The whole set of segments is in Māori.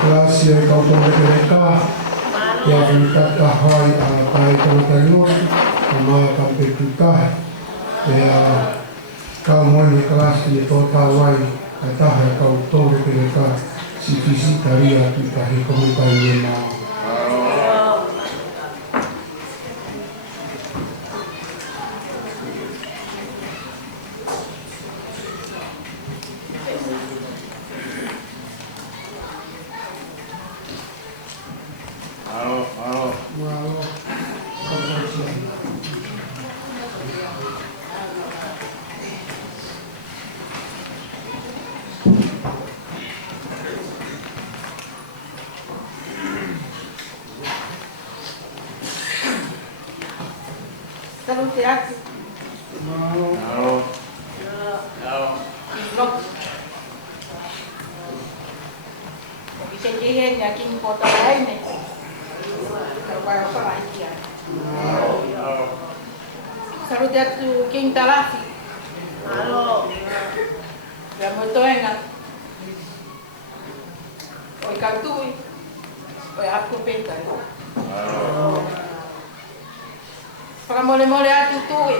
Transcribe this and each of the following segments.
klasi ai kau tōne ke reka, kia whikata hai a tae tōtai lotu, a maa ka petu tahe. Pea kau moani klasi e tōtā wai, a tahe kau tōne ke reka, si fisita ria tu tahe komutai e maa. Salute atu. Bisa jihen ya king kota lain ni. Terbaik apa lagi ya? Salute atu king Talafi. Ya moto engat. Oi kantui. Oi aku penta. Para mole atu tui.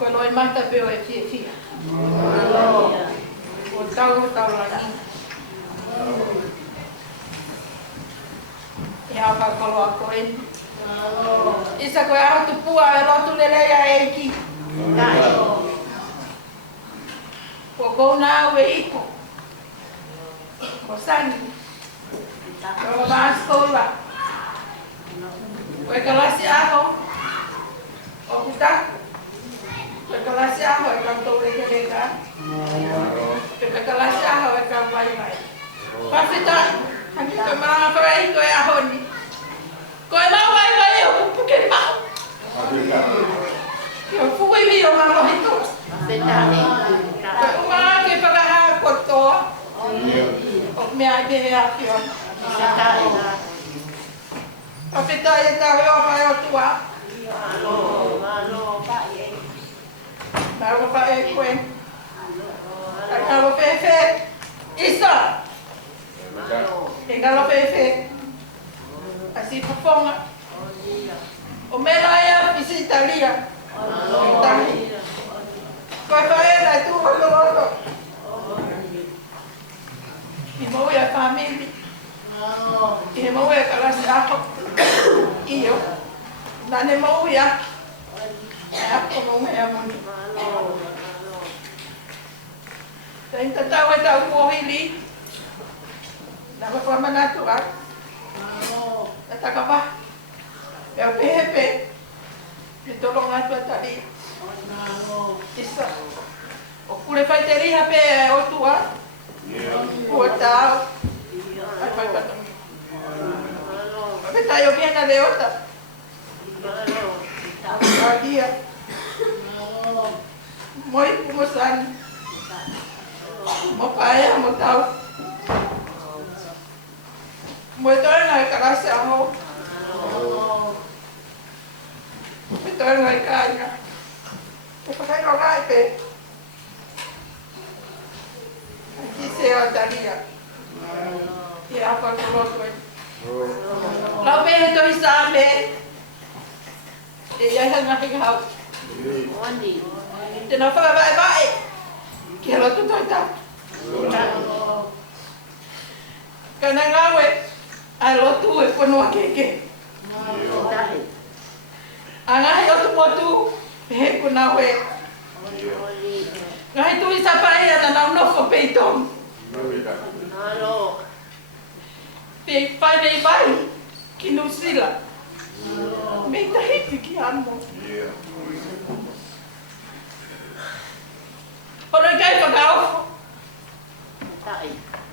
Kalau emang tak beo fia. O tahu lagi. Ya apa kalau aku ini? Isa ko ya tu pua lo tu lele ya eki. Ko na we iko. Ko sani. Kalau bahas sekolah, kelas apa? Oh kita, kelas apa? Kalau tahu mereka, kelas apa? Kalau baik-baik. Pasti tak, kita malah apa itu ya honi. Kau mau baik-baik, aku bukan mau. Kau fui bio malah itu. Kau malah kita dah kotor. Oh me ada apa? Tapi tak ada apa yang tua. Baru Pak Ekwen. Kalau PV, Isa. Kalau PV, asih perform. O melaya visita Italia. Kau faena tu lolo. Mau ya family. Ini mau ya kelas apa? Iyo. Nane mau ya. Aku mau ya mau. Dan tahu mau ini. Nama mana tu kan? Kata apa? Ya PHP. Ditolong aku tadi. Isa. Aku lepas dari HP otua. Tahu. Apa kata? Tapi tayo viene de otra. Dia. Muy kumusan. Mo kaya mo tahu. Mo tahu na kelas ako. Ito na kaya. Pakai rogai pe. Kisah Italia. Ya apa kalau tu? Lau pe itu isabe. Dia yang nak kau. Kenapa baik? Kalau tu tak. Karena ngawe, alo tu penuh keke. Angah yo tu motu, he kunawe. Ngai tu isapa ya na no ko peitom. Pe pai kinusila. Me tahi ki amo. Ora kai pagao.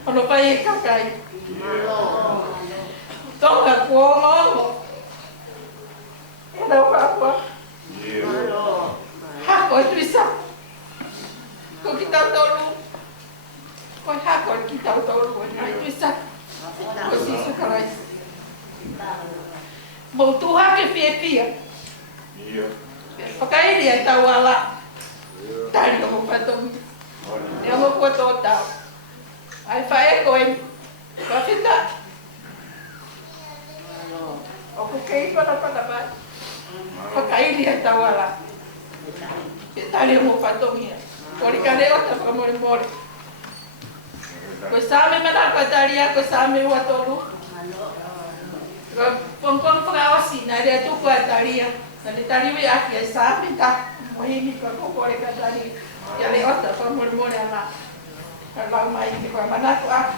Ora pai kakai. Tonga kuomo. Era apa? Hako itu bisa. Kau kita tolong. Kau hako kita tolong. Itu bisa. Kau sih sekarang. Mau Tuhan ke pia. Pakai dia tahu ala. Tadi kamu patong. Dia mau kaleo ta whakamore. Koe same mana kataria, koe same ua tolu. Pongpong whakaosi, nā rea tuku ataria. Nā le tariwe aki ai same ta. Mohimi ka kokore kataria. Ia le ota whakamore ana. Ka lau mai te koe manako aki.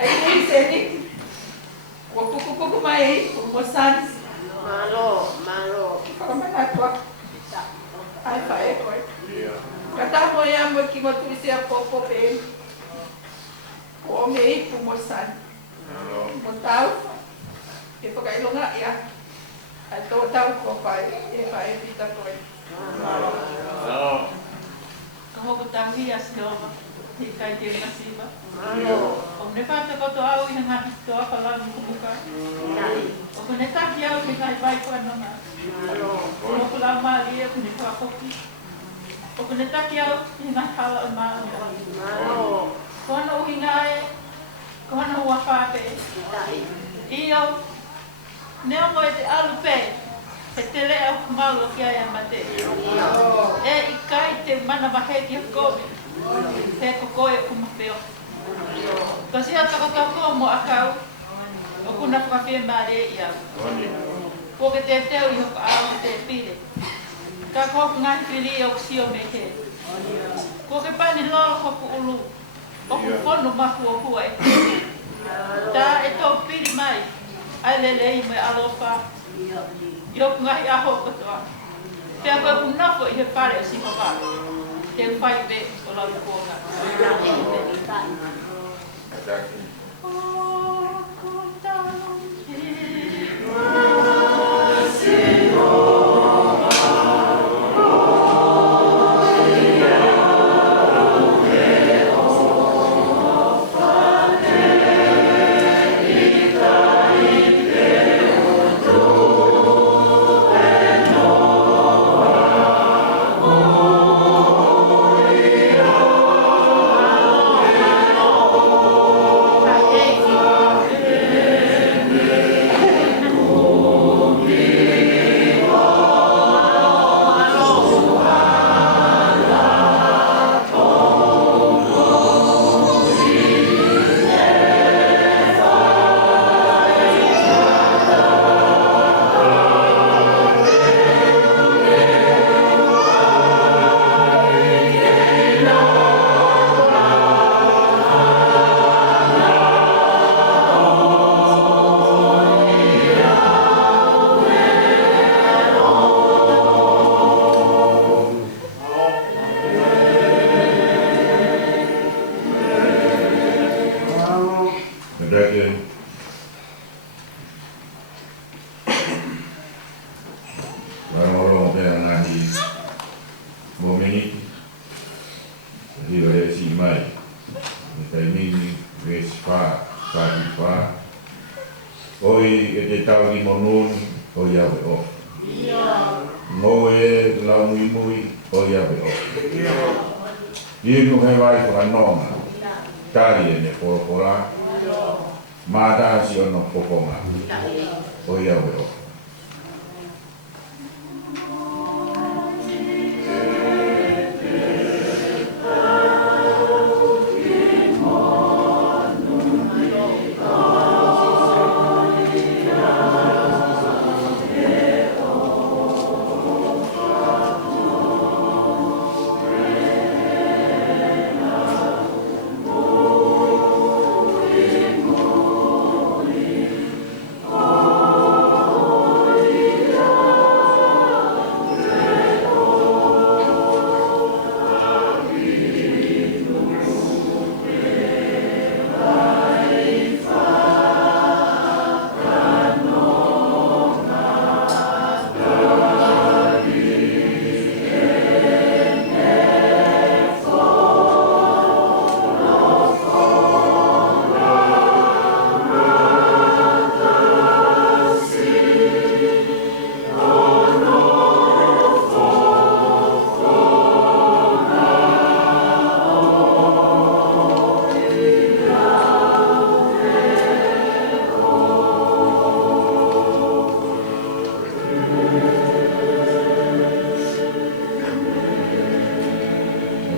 Ai nei se niki. Ua kuku mai ei, mo sani. Malo. Whakamanako aki. Ai whae koe. Kata mo ia mo ki mo tuisia popo pe. O me ipu mo sani. Mo tau. E whakailonga ia. Ai tō tau ko whae. E whae pita koe. Ka hoku tangi a sioma. Te kai te ngasiba. O ne whata koto au i hanga hito a palami kumuka. O kone taki au ki kai vai koe nona. O ku lau maali e kune whakoki. O kone taki au i hanga hala o maa. Koana uhinga e. Koana hua whape. Iyo. Neo mo e te alu pe. He te lea o kumalu ki ai amate. E i kai te mana waheti o komi. He kokoe o kumawheo. Ko si hata kakako mo akau. O kuna whakawhia maare i au. Ko ke te teo i hoko au te pire. Ka koku ngai pili o kusio me he. Ko ke pani lolo hoku ulu. O ku pono maku o hua e. Tā e tō piri mai. Ai lelei me alofa. Ioku ngai aho katoa. Pea koe kunafo i he pare o siko wā. Te whai be o lau kuonga. O kontalong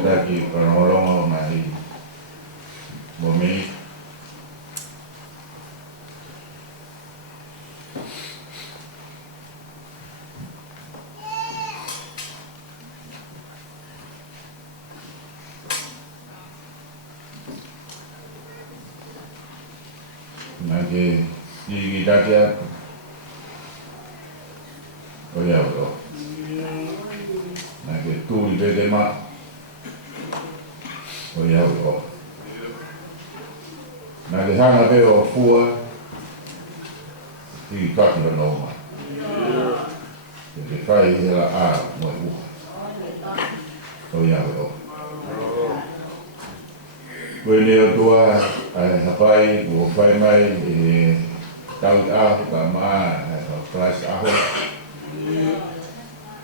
lagi penolong mai bumi lagi di dapat oleh Allah lagi tu di bagaimana oleh Allah lagi sana beo fua di kat lama jadi kai hela a mo oleh Allah Wele tua hapai o fai mai tau ka ma price aho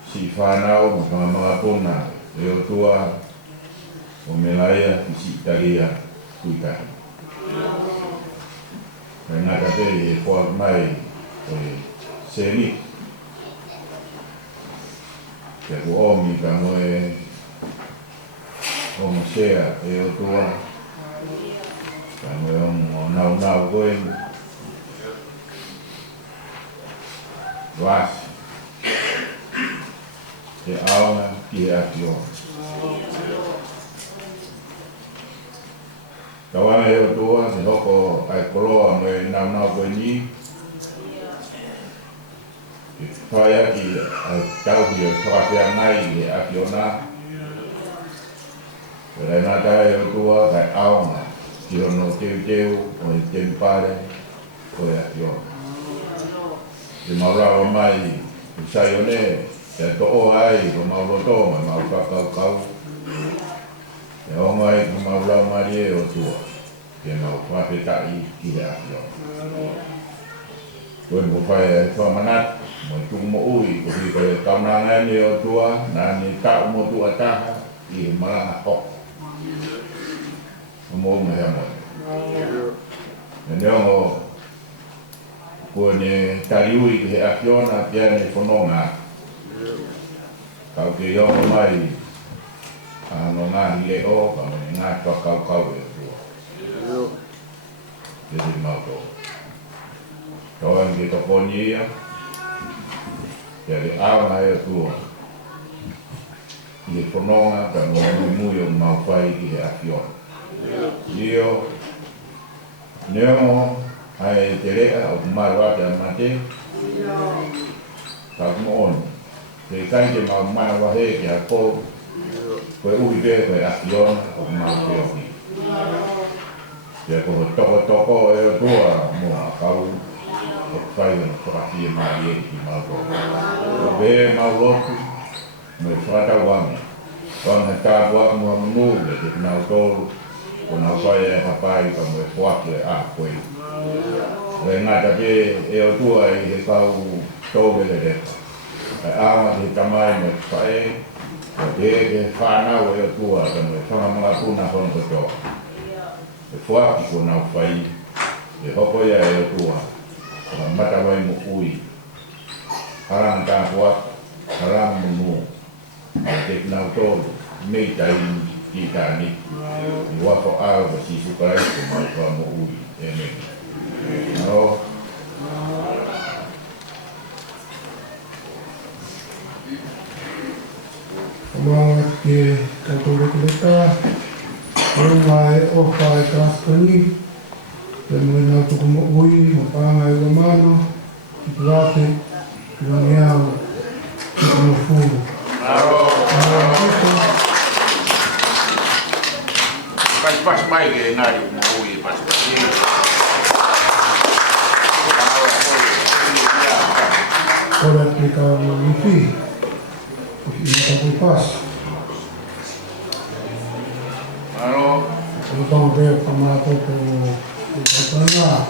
si whanau ma mga puna e o tua o melaya si taria kuita kai ngata te e whak mai o seri ke ko omi ka moe o masea e o tua kami orang nau koin was ke awal kia tio kawan eu tua se hoko ai koloa me nau koin ni faya ki tau ki faya nai ki akiona Renata eu tua kai awal ki ono teu o i te pare o e atio. Te maurawa mai u sai one, te to'o ai o mauroto, mai maukakau. Te onga ai ku maurawa mai e o tua, te mau whawhetai ki he atio. Koe mo whai e whamanat, mo i tuku mo ui, ko hi koe taunanga ni o tua, nā ni tau mo tua taha, i he maranga hoko. Mo me ha mo. Ne o ko ne tariui ke akiona pia ne fononga. Ka ke yo mai no nga le o ka ne nga to ka e to. Ye di ma to. To en ke to ponia. Ya le a na e to. Ye fononga ka no mu yo ma fai ke akiona. Io neo ai terea o marwa te mate ka mon te kai te ma marwa he ke ko ko u ide ko action o ma te o ya ko to e doa mo ka u o fai no para ki ma ye ki ma ko be ma lo me frata wang wang ta wa mo mo le te na to ko na whai e hapai ka mo e whake a koe. Re ngata ke e o tua i he kau tōwele reka. Kai ama ki tamai mo e whae, o te ke whanau e o tua ka mo e whanga mga puna hono ko tō. E whake ko nau whai, e hoko ia e o tua, ka mata wai mo ui. Harang tā whake, harang mo mua, o te nau tōru, mei tai ki tāni. I wako ao ka si sukai ko mai ka mo ui e me. No. Mga ke katolik-leta, ang may o kay kaskani, dan mga natuko mo ui, mapangay gamano, iturate, pinangyaw, itunufuro. Pas mai ke ngari mo ui pas. Korat ni ka wifi, ini ka pas. Ano? Utang ke pamato ko tanga.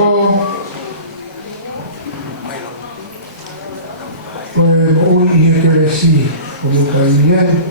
ko. Pues hoy y que sí, como también,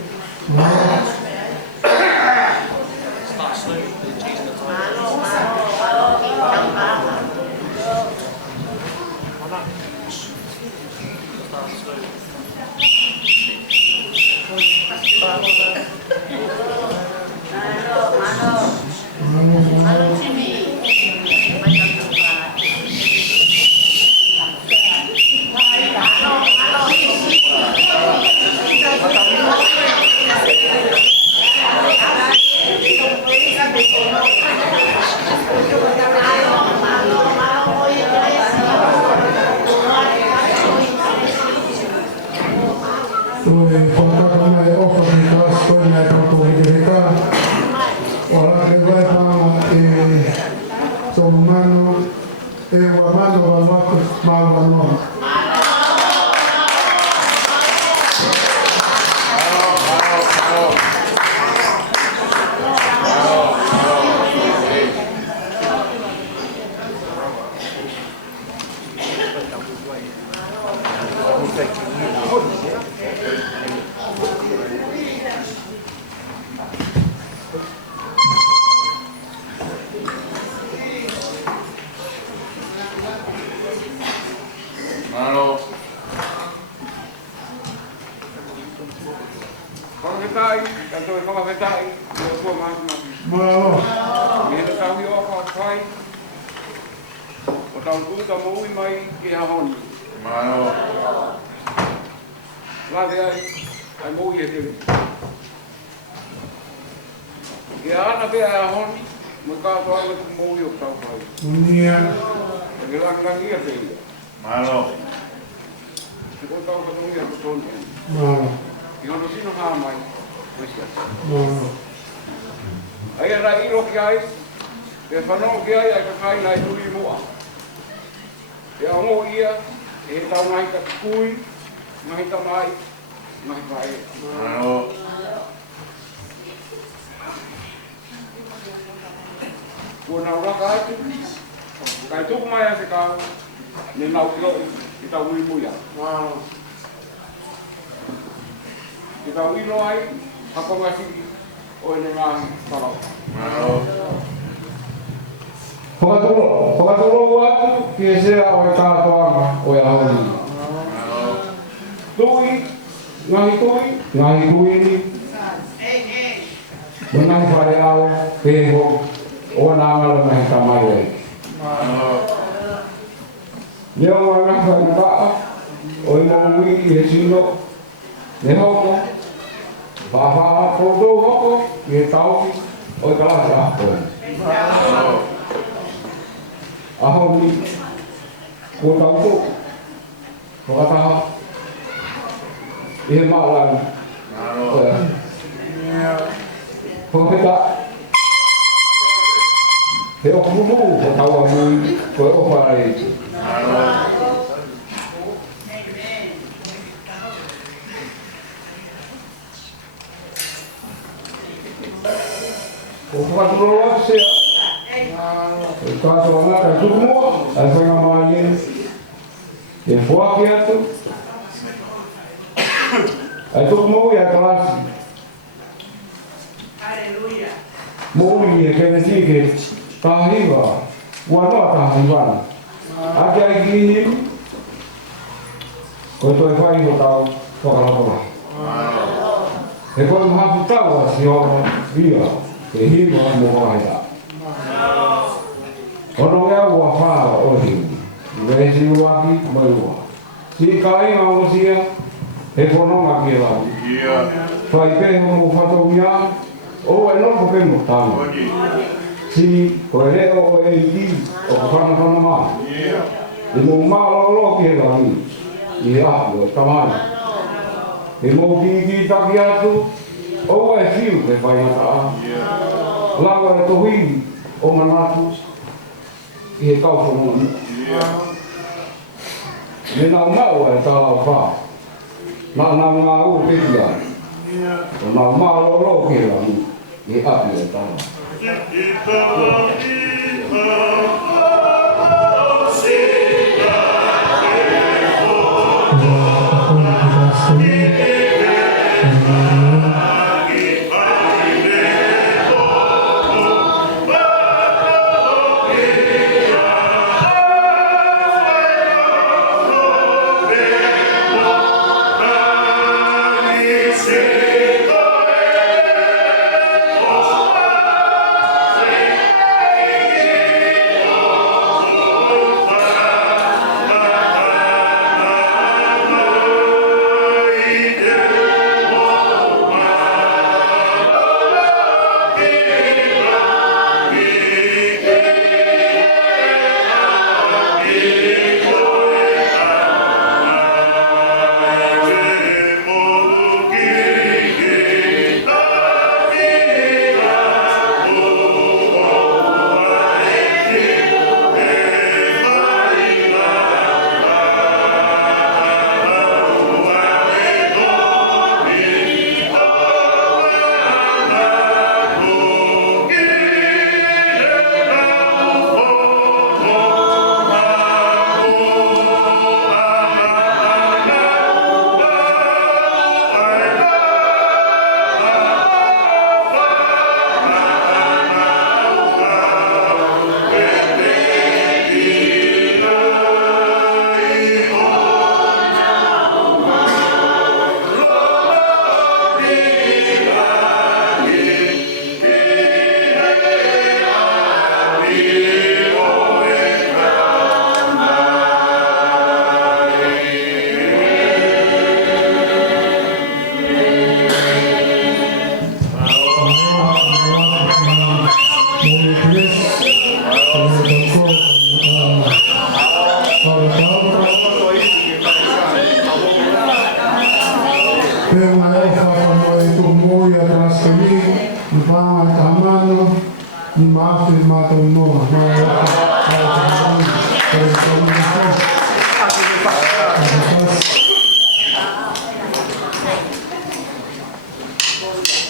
Kita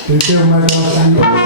Te mai kalasi.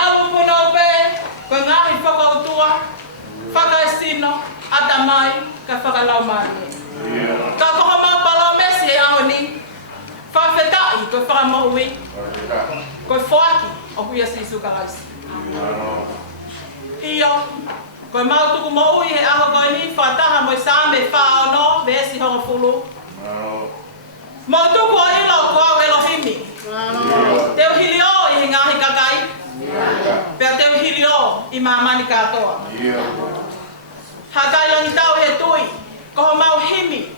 Alu puno pe, ko ngari whakautua mai ka whakalau mai. Ka koha mau palo mesi e aho ni. Whawhetai koe whakamaui. Koe whoaki o huia sisu ka raisi. Iyo, koe mau tuku maui he aho koe ni whataha mo i sāme whaono me esi honga fulu. Mau tuku o ilo ko au Elohimi. Teo hili o i he ngahi kakai. Pea teo hili o i mamani katoa. Hakai langi tau he tui, koho mau himi.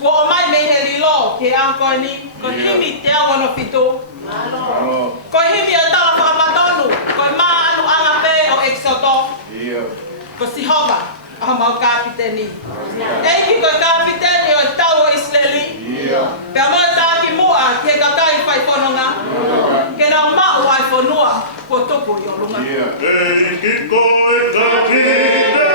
Ko o mai mei he rilo ke au koe ni. Ko himi te au ono fitu. Ko himi o tala whakapatonu. Ko maa anu anga pe o Exodo. Ko Sihova, aho mau kapiteni. Eiki koe kapiteni o tau o Israeli. Pea mau tāki mua ke kakai whai whanonga. Ke nao mau ai whanua kua tupu i o lunga. Eiki koe kapiteni.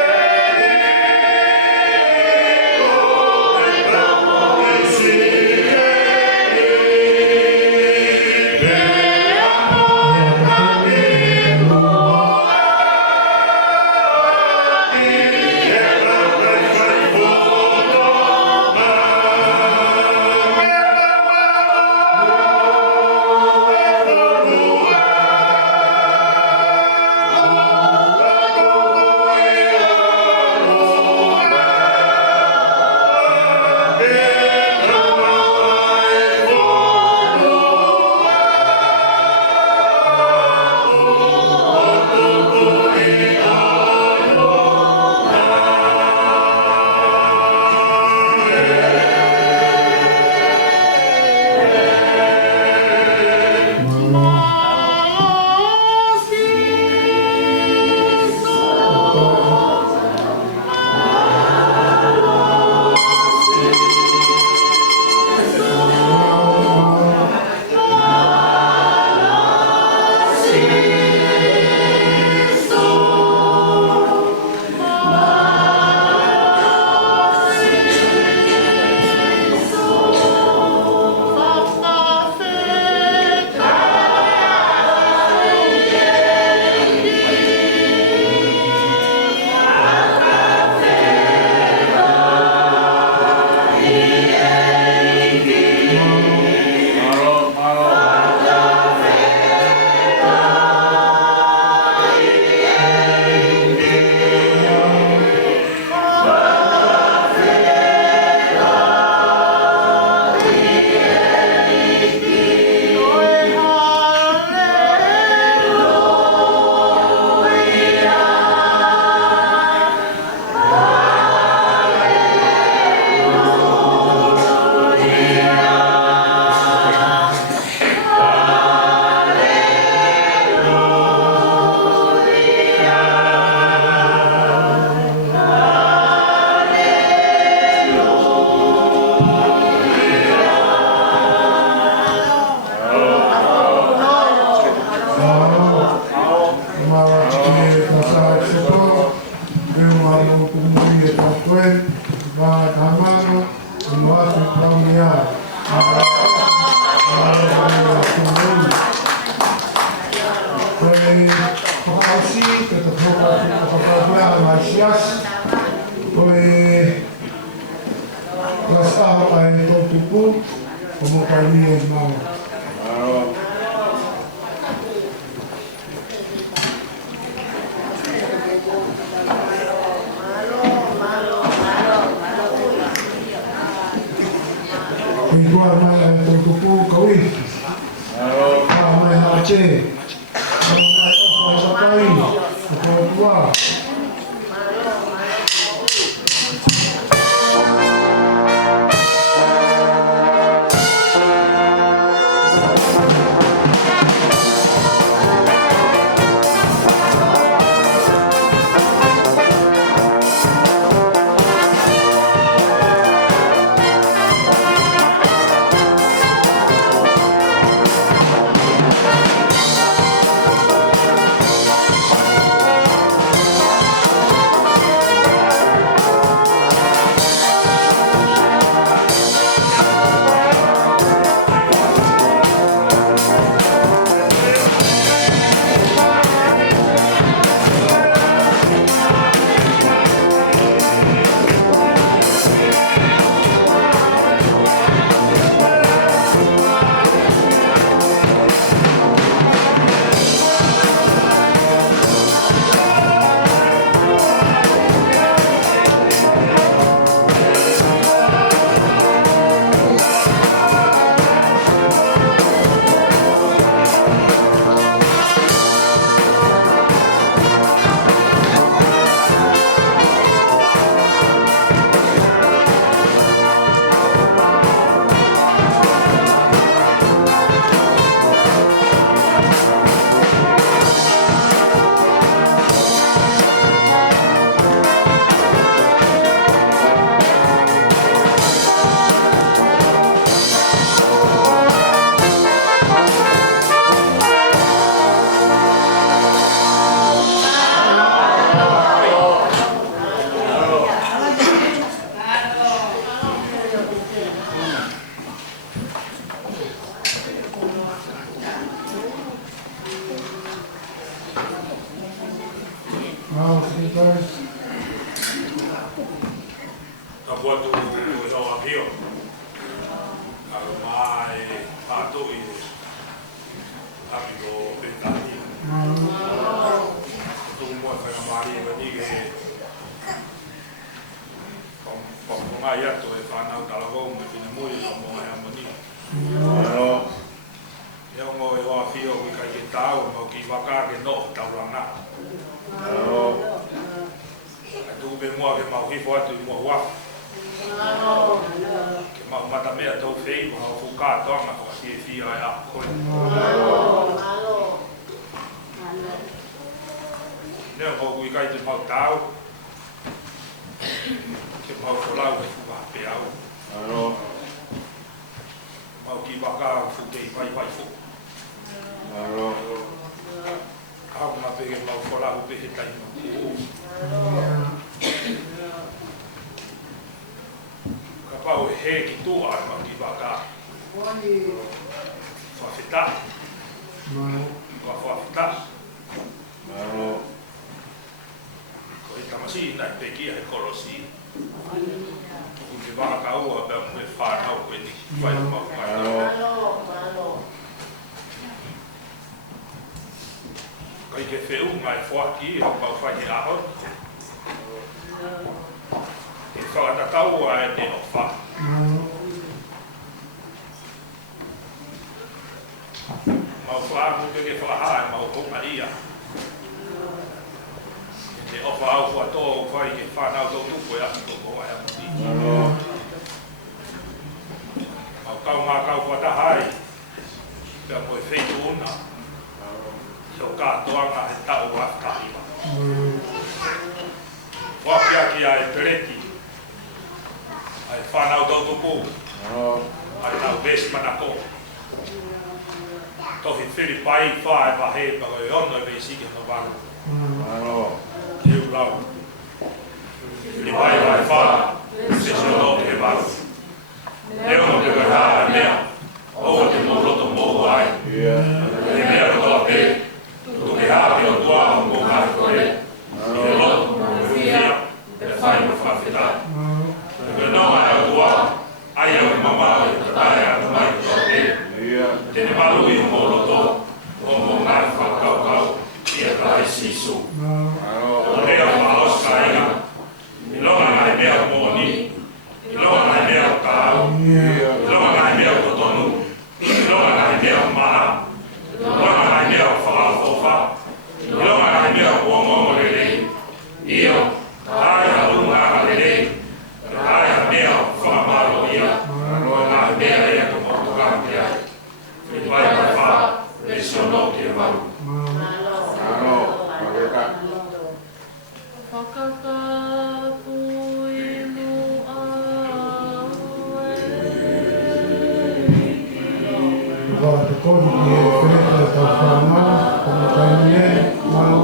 Pato y amigo Betani. Tú muestras a María venir que con allá todo el fan out a la goma y viene muy como hay amonía. Yo no veo a fío que hay que estar o no que iba acá que no está hablando. Tú ves moi que mau hipo atu i mua wafu. Que mau mata mea tau whei, mau fuka tonga ko si e fia e a koe. Nea mau kui kai te mau tau. Ke mau kolau e fuka pe au. Mau ki waka fukei pai pai fu. Au ma pege mau kolau pe he tai mau. Kapau he ki tua ma ki waka. Whawhita. Whawhita. Ko i tamasi nai peki ai korosi. Ku te waka ua bea mwe whanau koe ni whai mau waka. Kai ke wheu ngai whaki au pau whai he aho. E whakatatau a e te o wha. Mau whaamu ke whakaha e mau honga ia. E te ofa au whato o whai ke whanau tau tupu e ahi toko ai amuti. Mau kau ngā kau whatahai. Pea moe wheitu una. So katoanga he tau whakahiwa. Wapia ki ai pereti. Ai whanau tau tupu. Ai tau besi manako. Tohi whiri pai whae wahe pako e ono e besi ki no waru. Kiu lau. Whiri pai wae whae. Sesi ono ke waru. E ono ke koe haa mea. O te moroto mohu ai. E mea roto a pe. Tuke hapi o tua o mo kai koe. I loto mo fia. Te whai mo whawhita. Te noa e o tua. Ai au mama e te tae a te mai o te. Tene malu i mo loto. O mo ngai whakaukau. I a kai sisu. O rea whaos ka inga. I longa ngai mea mōni. I longa ngai mea o kāu. I longa ngai mea o tonu. I longa ngai mea o maa. I longa ngai mea o whakafofa. I longa ngai mea o ongongo rere. Io, ai a lunga a rere. Ai a mea o whamaro ia. Ai mea ea ka motu kāke ai. I vai mai wha, le sono ki e maru. Whakakapu e no aue. Agora te koni ki e wheneta e tau whanau, kono kai mie, mau.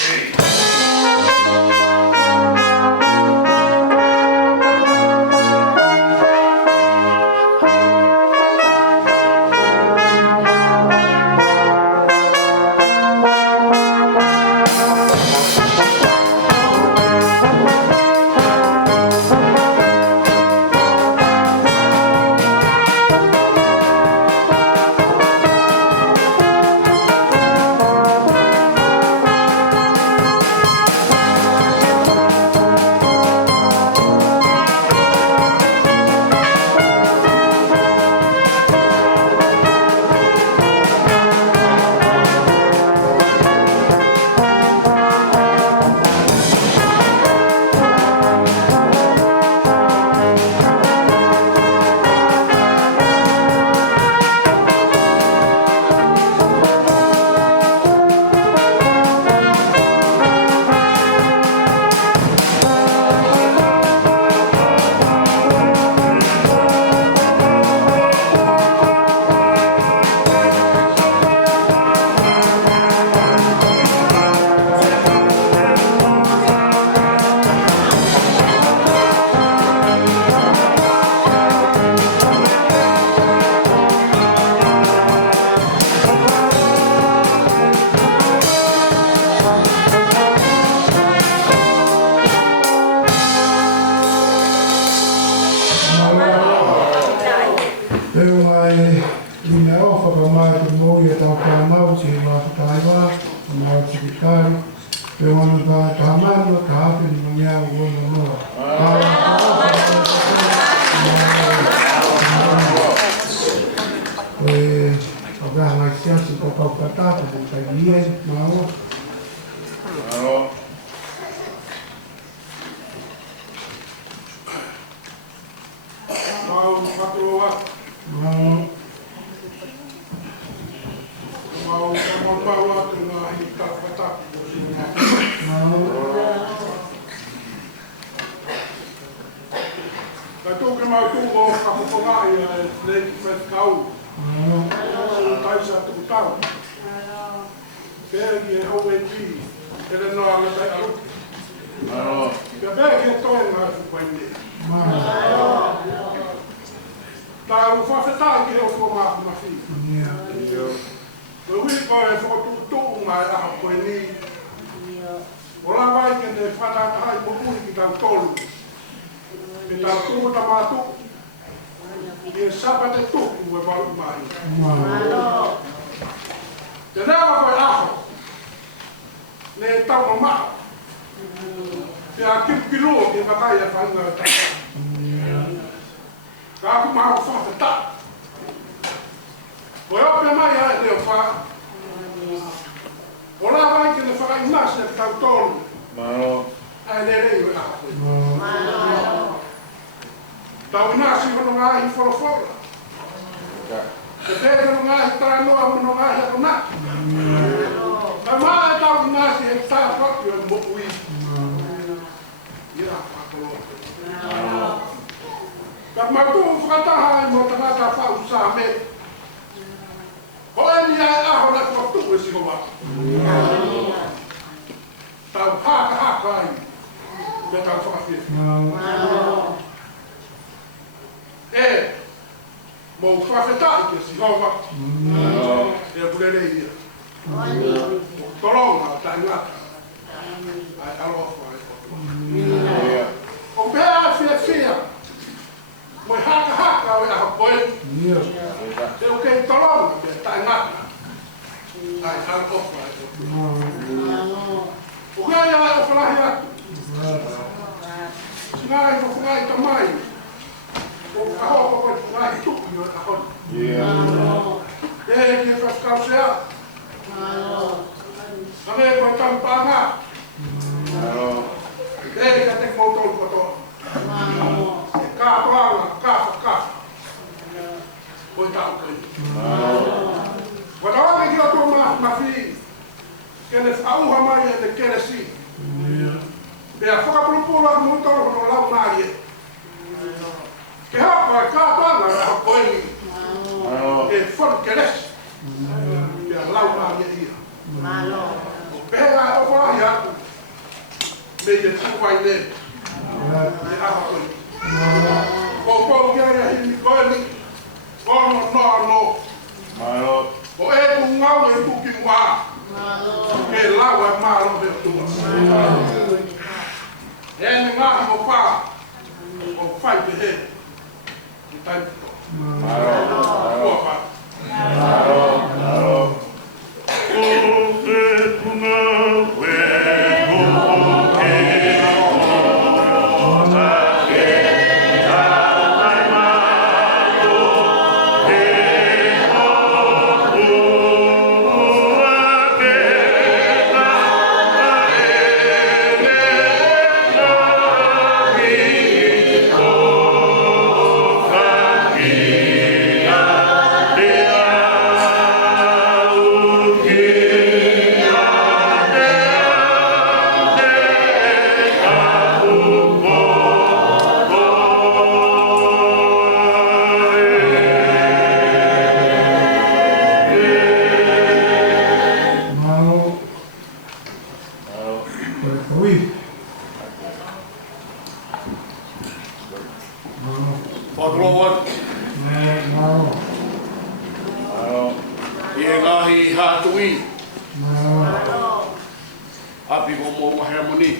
Hey. Kamano kahape ni mangyang ulo mo. Pagkahangat siya sa kapagkata, kung kagiyan, mau. Mau patroa, mau bawa tengah hitam kata. Kau tu mau tu mau kamu pengai lagi kau. Tai satu tahu. Pergi ONG, ele não anda daí alu. Ya pergi tu yang harus kundi. Tahu fafeta que eu vou mais filho. Eu vi para foto tu mais a kundi. Orang baik yang dia fata hai buku kita tolu. Kita tu tamatu. Dia sahabat itu buat baru mai. Jadi apa kau aku? Ni tahu mama. Dia kilo dia pakai ya faham tak? Kalau mau faham tak? Kalau pernah ya dia faham. Orang baik yang faham mas dia tahu tolu. Ada ni aku. Tahu nasi kalau ngai folo. Kita kalau ngai terlalu kalau ngai aku nak. Kamai tahu nasi kita kok yang bukui. Ya aku. Kamai tu kata hai mau kata fau same. Kalau ni aku nak waktu besi kau. Tahu hak kai. Dia tahu fakir. Mau fafetar que se rouba. É por aí. Tolong lah, tak ingat. Kalau o pé fia. Mau hak kau yang kau. Eu quero tolong, tak ingat. Kalau o que é o falar ya? Sinai, o falar tamai. O carro pode furar e tudo no carro. É que faz calçar. Também pode tampar na. É que tem motor para todo. Carro água, carro. Pode dar o que. Quando a hora que eu tomo uma filha, que ele faz uma maria de que ele sim. É a foca para o pulo do motor no lado maria. Que rapaz, cada hora põe e for que eles e lá o mar ia pega o faia meio de vai ler e rapaz o que é ele coi no o é um ao e tu que lá é malo de tua é não o fa o fai de ele time. Api ko mo harmony.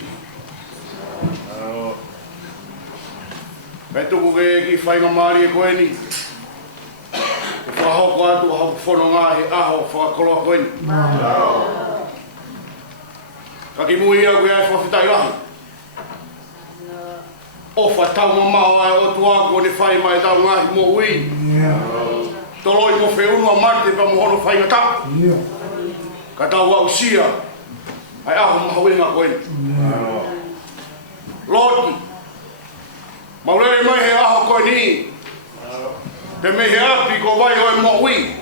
Beto ko ki fai ngamari ko ni. Ko ho ko atu ho fono nga he aho fa kolo ko ni. Ka ki mui au ia e whawhitai rahi. Ofa tau mamau ai o tuaku o ne whai mai tau ngahi mo ui. Toloi mo whiunua marte pa mohono whai ngata. Ka tau au sia. Ai aho mahawenga koe. Loti. Maulere mai he aho koe ni. Te me he api ko vai hoi mo ui.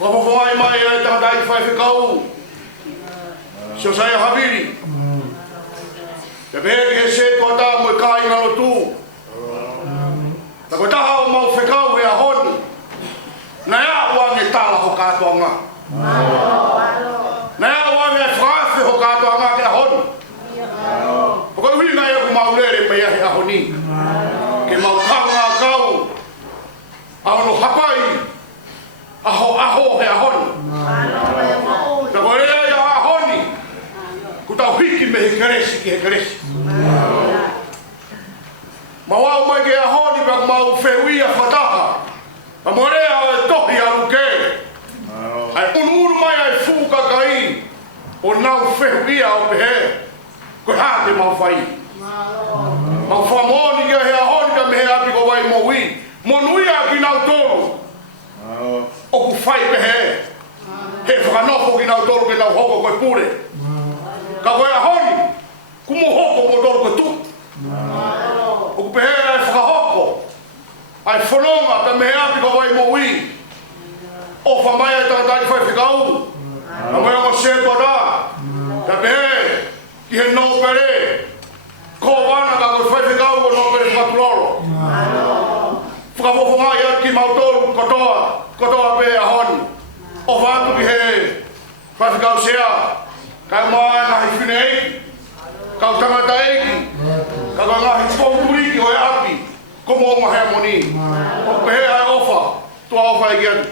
Whawhawhai mai e takatai whai whikau. Sio sai haviri. Te pehe he se toa tā mo e kai ngalo tū. Ta koe taha o mau whikau e a honi. Na ea wange tala ho kātua ngā. Na ea wange whaafe ho kātua ngā ke a honi. Pako hui ngai aku maulere pe ahe a honi. Ke mau kanga kau. Ahono hapai. Aho he a honi. Ta koe rea ia a honi. Kutau hiki me he keresi ki he keresi. Mawau mai ke a honi pa mau whewia whataha. Pa morea o e tohi a luke. Ai unuru mai ai fuka kai. O nau whewia o pehe. Koe hate mau whai. Mau whamoni ke he a honi ka me he api ko wai mo ui. Mo nui a ki nau tolu. O ku whai pehe. He whakanofo ki nau tolu ke nau hoko koe pure. Ka koe a honi, kumo hoko mo tolu koe tu. O ku pehe ai whakahoko. Ai whanonga ka mehe api ka wai mo ui. O whamai ai takatai whai whikau. Ka mea mo se toa rā. Ka pehe, ki he no pere. Ko wana ka koe whai whikau o no pere whaturoro. Whakawhoko ngai ati mautolu kotoa pe a honi. O whatu ki he whai whikau sea. Ka maa ngahi whine eiki. Ka tangata eiki. Ka ngahi pōpuriki o e api. Ko mōnga hea moni. O pehe ai ofa. Tua ofa e kiatu.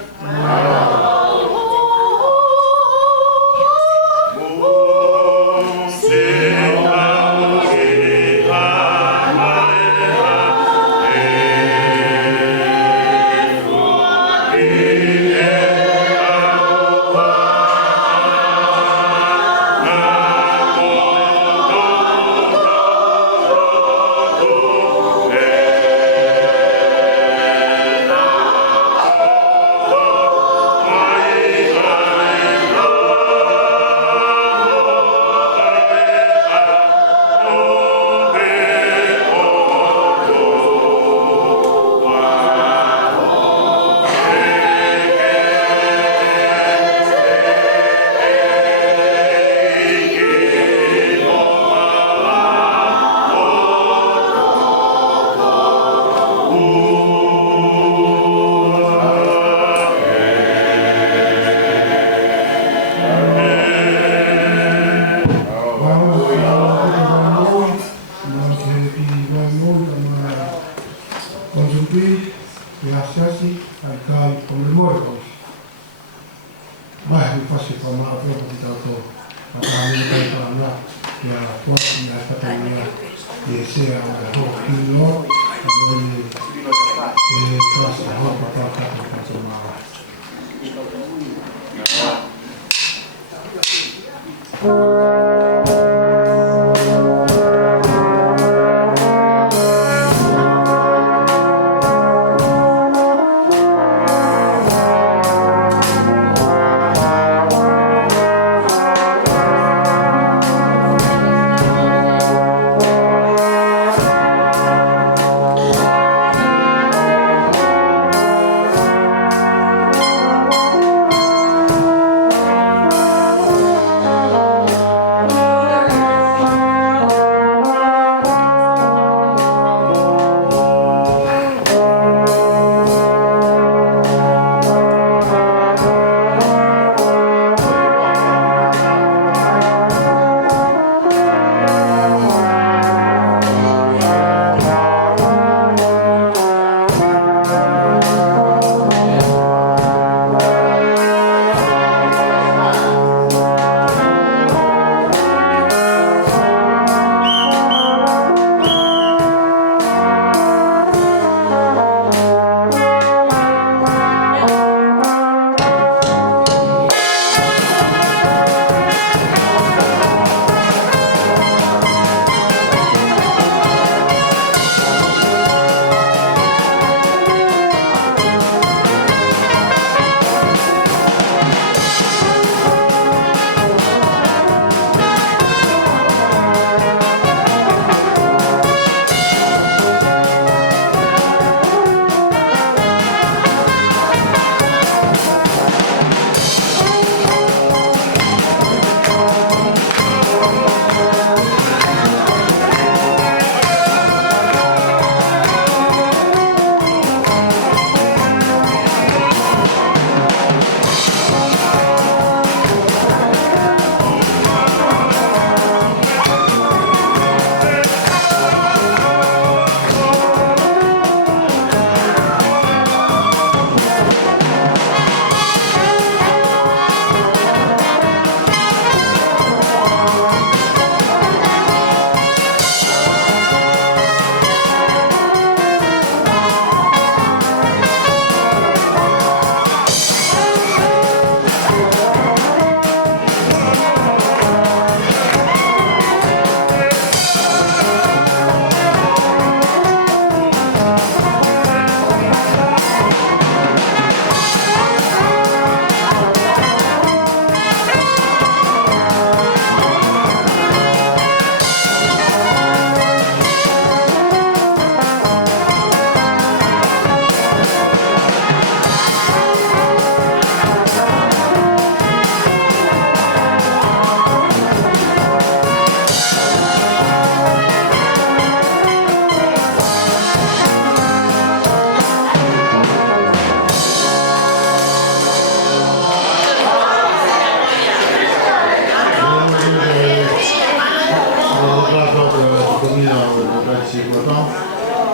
Sikota.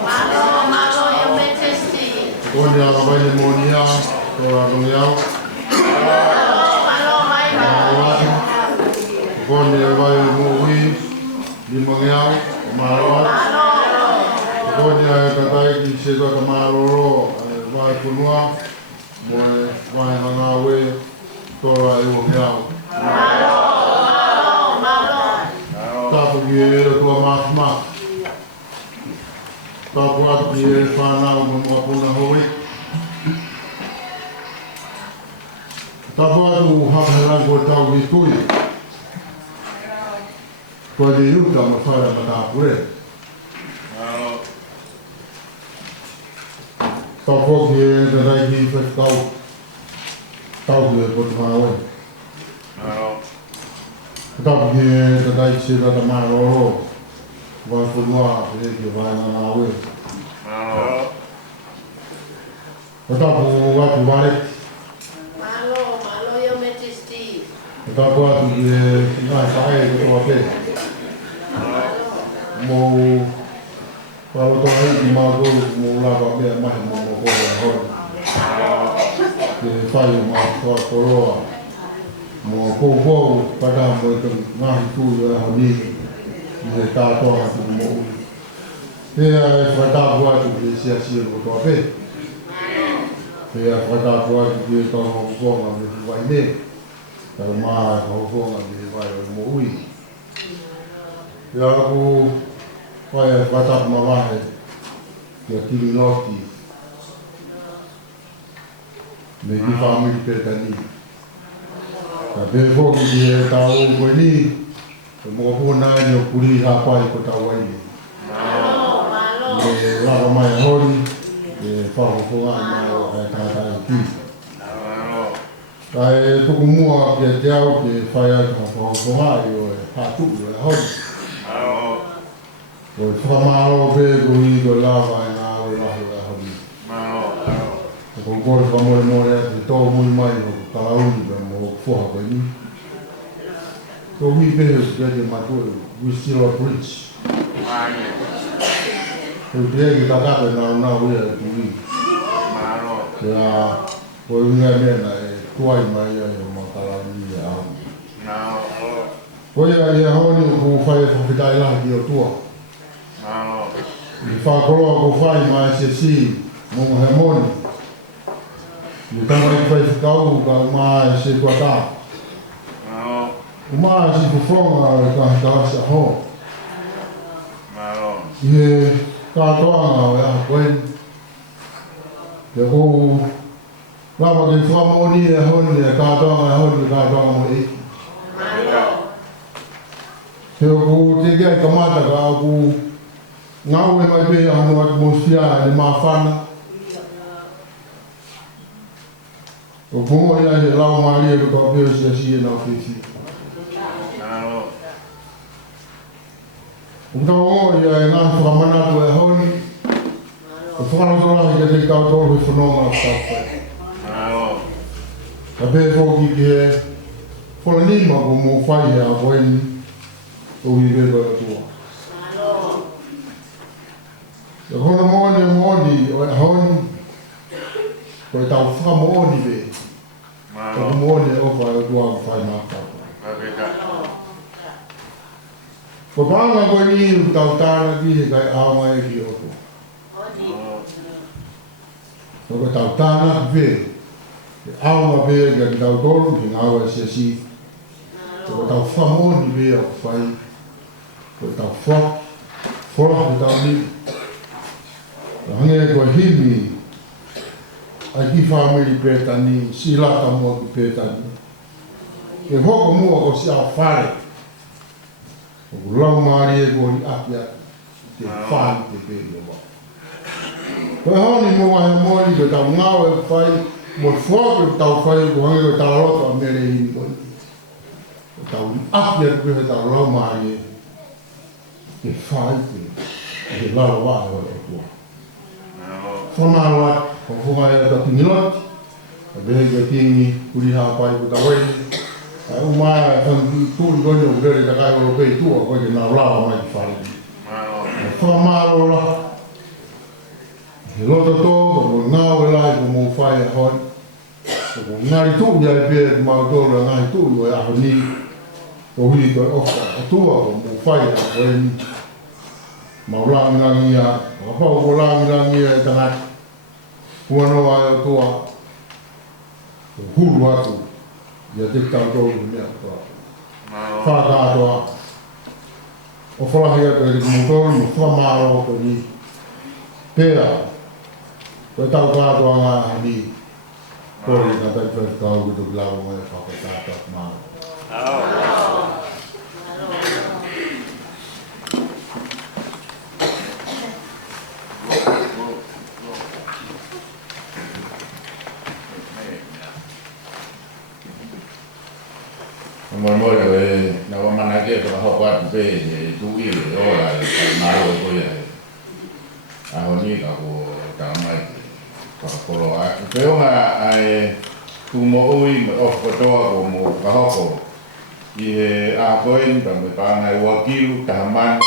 Malo, Your Majesty. Koni ala vai le monia, tora ngiau. Malo, Koni vai mo wi, di ngiau, marawat. Koni ai katai ki Sikota maroro, vai kunua, mo vai hangawe, tora i ngiau. Tapu ki e tua masma. Tapu atu ki e whanau mo mua puna hoi. Tapu atu hapahelang ko tau ki tui. Kua di yuta ma whaia ma tapu re. Tapu ki e tarai ki whekau. Tau ki e kotu hawai. Tapu ki e tarai ki se tata maroro. Vai punua e ki vai na nawe. Tapu atu wale. Malo, Your Majesty. Tapu atu ki e ngai whae ki toa pe. Mo walo toa hei ki mātou mo lava mea mahi mo mo kore a hoi. Ke whai o mātua koroa. Mo kou pada mo e tau ngahi tū e honi. I he tātoa atu mo ui. Pea e whatapu atu ki e sia ko toa pe. Pea whatapu atu ki e tau hokukonga me huwai ne. Tau maa e hokukonga me huwai o mo ui. Pea aku whai e whatapu mawahe ki a tiri noti. Me ki whamiri pētani. Ka pēr fōki ki e tāu koe ni. E mō pūna e ni o puri hāpai ko tau wai ni. Me rapa mai a hori. E whakokonga i mai o e tātai ki. Ka e tuku mua ki e te au ki e whai atu whakokonga i o e pātuku e hori. Ko e whakamaro pē ko i ko lava e ngā o rahu e hori. Ko kore whamore more atu tō mui mai o kalauni ka mō whoha koe ni. So we finish getting my tool. We still are rich. So today we got up and now we are doing. Yeah, we are men. Tuai mai o makalani au. We are here only who fight for the dialogue here too. If I go fight my SC, mo hemoni. You can't fight kau mai se kuata. Uma si fufonga ka sa ho. Ye ka toanga ya koen. Ye ho lava ke famoni e honi e ka toanga mo e. Ye ho te ke kamata ka ku ngau e mai pe anu atmosphere de mafana. O pongo ya le lau mari e ko pe si na ofisi. Então, eu não sou amanhã do erro. O falo do que tem que autor o fenômeno está. A ver o que é. Fala nem mais como faz a voz o viver da tua. Eu não moni o erro. Foi tal famoso ver. O moni o vai o tua faz nada. Ko panga ko ni tau tara ki he kai awa e ki oko. Ko tau tara ve. Awa ve ki tau tolu ki awa se si. Ko tau famoni ve a fai. Ko tau fo ki tau ni. Hange ko himi. Ai ki family petani silata mo ki petani. Ke hoko mua ko si a fare. O lau maari e kori apia te whāi te pēri o wā. Koe honi mo wahe mori ko tau ngāo e whai, mo whāke o tau whai ko hange ko tau roto a mere hini koni. Ko tau apia koe he tau lau maari e te whai te lau wahe o e kua. Whanaro at, ko whunga e ta tinginot, a behe ki a tingi kuri hāpai ko tau wei. Uma tūri koni o kere ka kai o pei tua koe ke nā rawa mai ki whare. whamaro la. He loto tō, ko ngāo e lai ko mō whai a hoi. Ko ngāri tū ia e pēr mau tōra ngāri tū i o e aho ni. O hui ko e ofa atua ko mō whai a hoi ni. Mau rangirangi a, whapau ko rangirangi a e tangat. Huanoa e o toa. Ko huru atu. Ia te tau tōru ki mea toa. Whakātoa. O whalahi atu e te mōtoru, mo whamaro ko ni. Pēra. Ko e tau kātoa ngā ni. Kōri ka tai whai kau ki tuki lau mai whakātoa māro. Mor na mana ke ko ho pa pe tu i o la na ro ko ya a ho ni ka ko ta mai ko ko lo a pe o nga ai tu mo ui mo ko to ko mo ka ho ko i a ko in ta me pa na wa ki ta man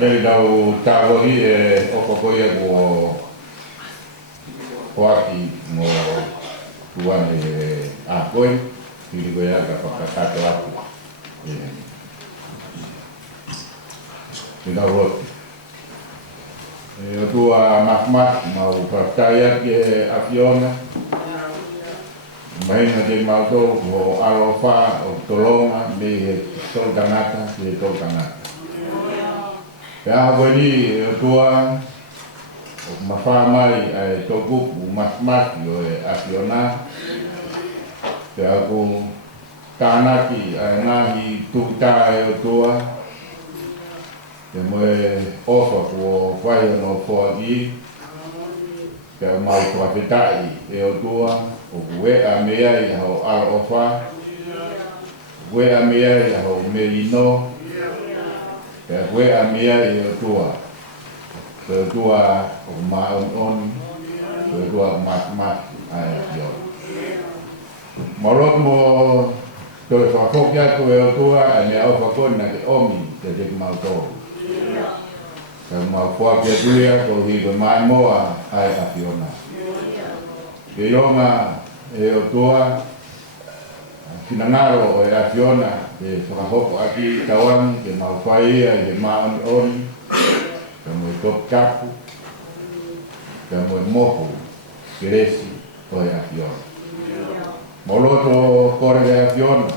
Dei dau tavoli e o kokoia ko aki mo tuane a koi Pili ko ya ka pakakato aku. Kita roti. Tua mak mau percaya ke Afiona. Mahina de Maldo o Alofa o Tolonga de Tolkanata de Tolkanata. Ya boni tua o mafamai ai togupu mak yo Afiona. Ya aku kanaki ai nahi tuta e tua. Te moe ofa ko vai no foagi te mau whapetai e o tua o ue a mea i hao al ofa ue a mea i hao merino te ue a mea i o tua o maon on o tua mat ai yo morot mo to whakokia ko e o tua a mea ofa kona ke omi te te mau tō mau fua kia tuia ko hiwa mai moa ai Afiona. Ke ronga e o toa kinangaro o e Afiona e whakahoko aki tawang ke mau whaia i maon oni ke moe top kapu ke moe mohu ke resi o e Afiona. Moloto kore e Afiona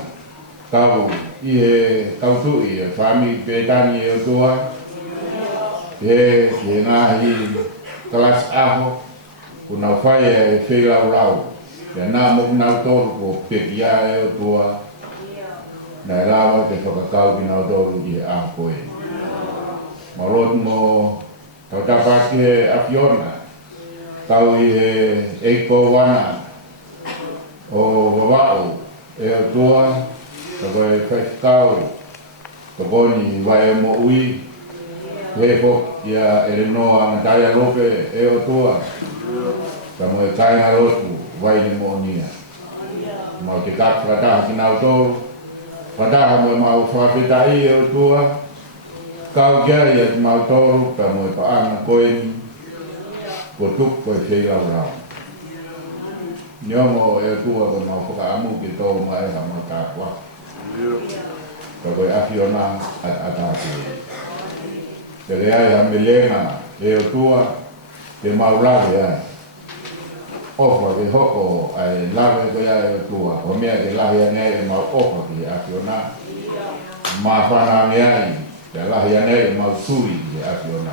tau i e tautui e whami petani e o toa e ngahi kelas aho kuna whaia e wheilau e nā moku nau tōru ko pekia e o tua na e lawa te whakakau ki nau tōru i e aho koe. Malotu mo tau tapaki e Afiona tau i e eiko wana o wawao e o tua ka koe whaikau ka koni vai e mo ui Heko ia Elenoa Mataya Lope e o tua ka moe kainga rotu vai ni mo nia mau te kat whataha ki nau tōru whataha moe mau whawhetai e o tua kau kia ia ki mau tōru ka moe paana koeni ko tuk koe wheilau rau niongo e o tua ko mau whakaamu ki tō mai ha mau tāpua ka koe Afiona ataki te rea ia melenga e o tua te maurave ai. Ofa ke hoko ai lave ko ia e o tua. O mea ke lahi ane e mau ofa ki Afiona. Ma whana ane ai te lahi ane e mau suri ki Afiona.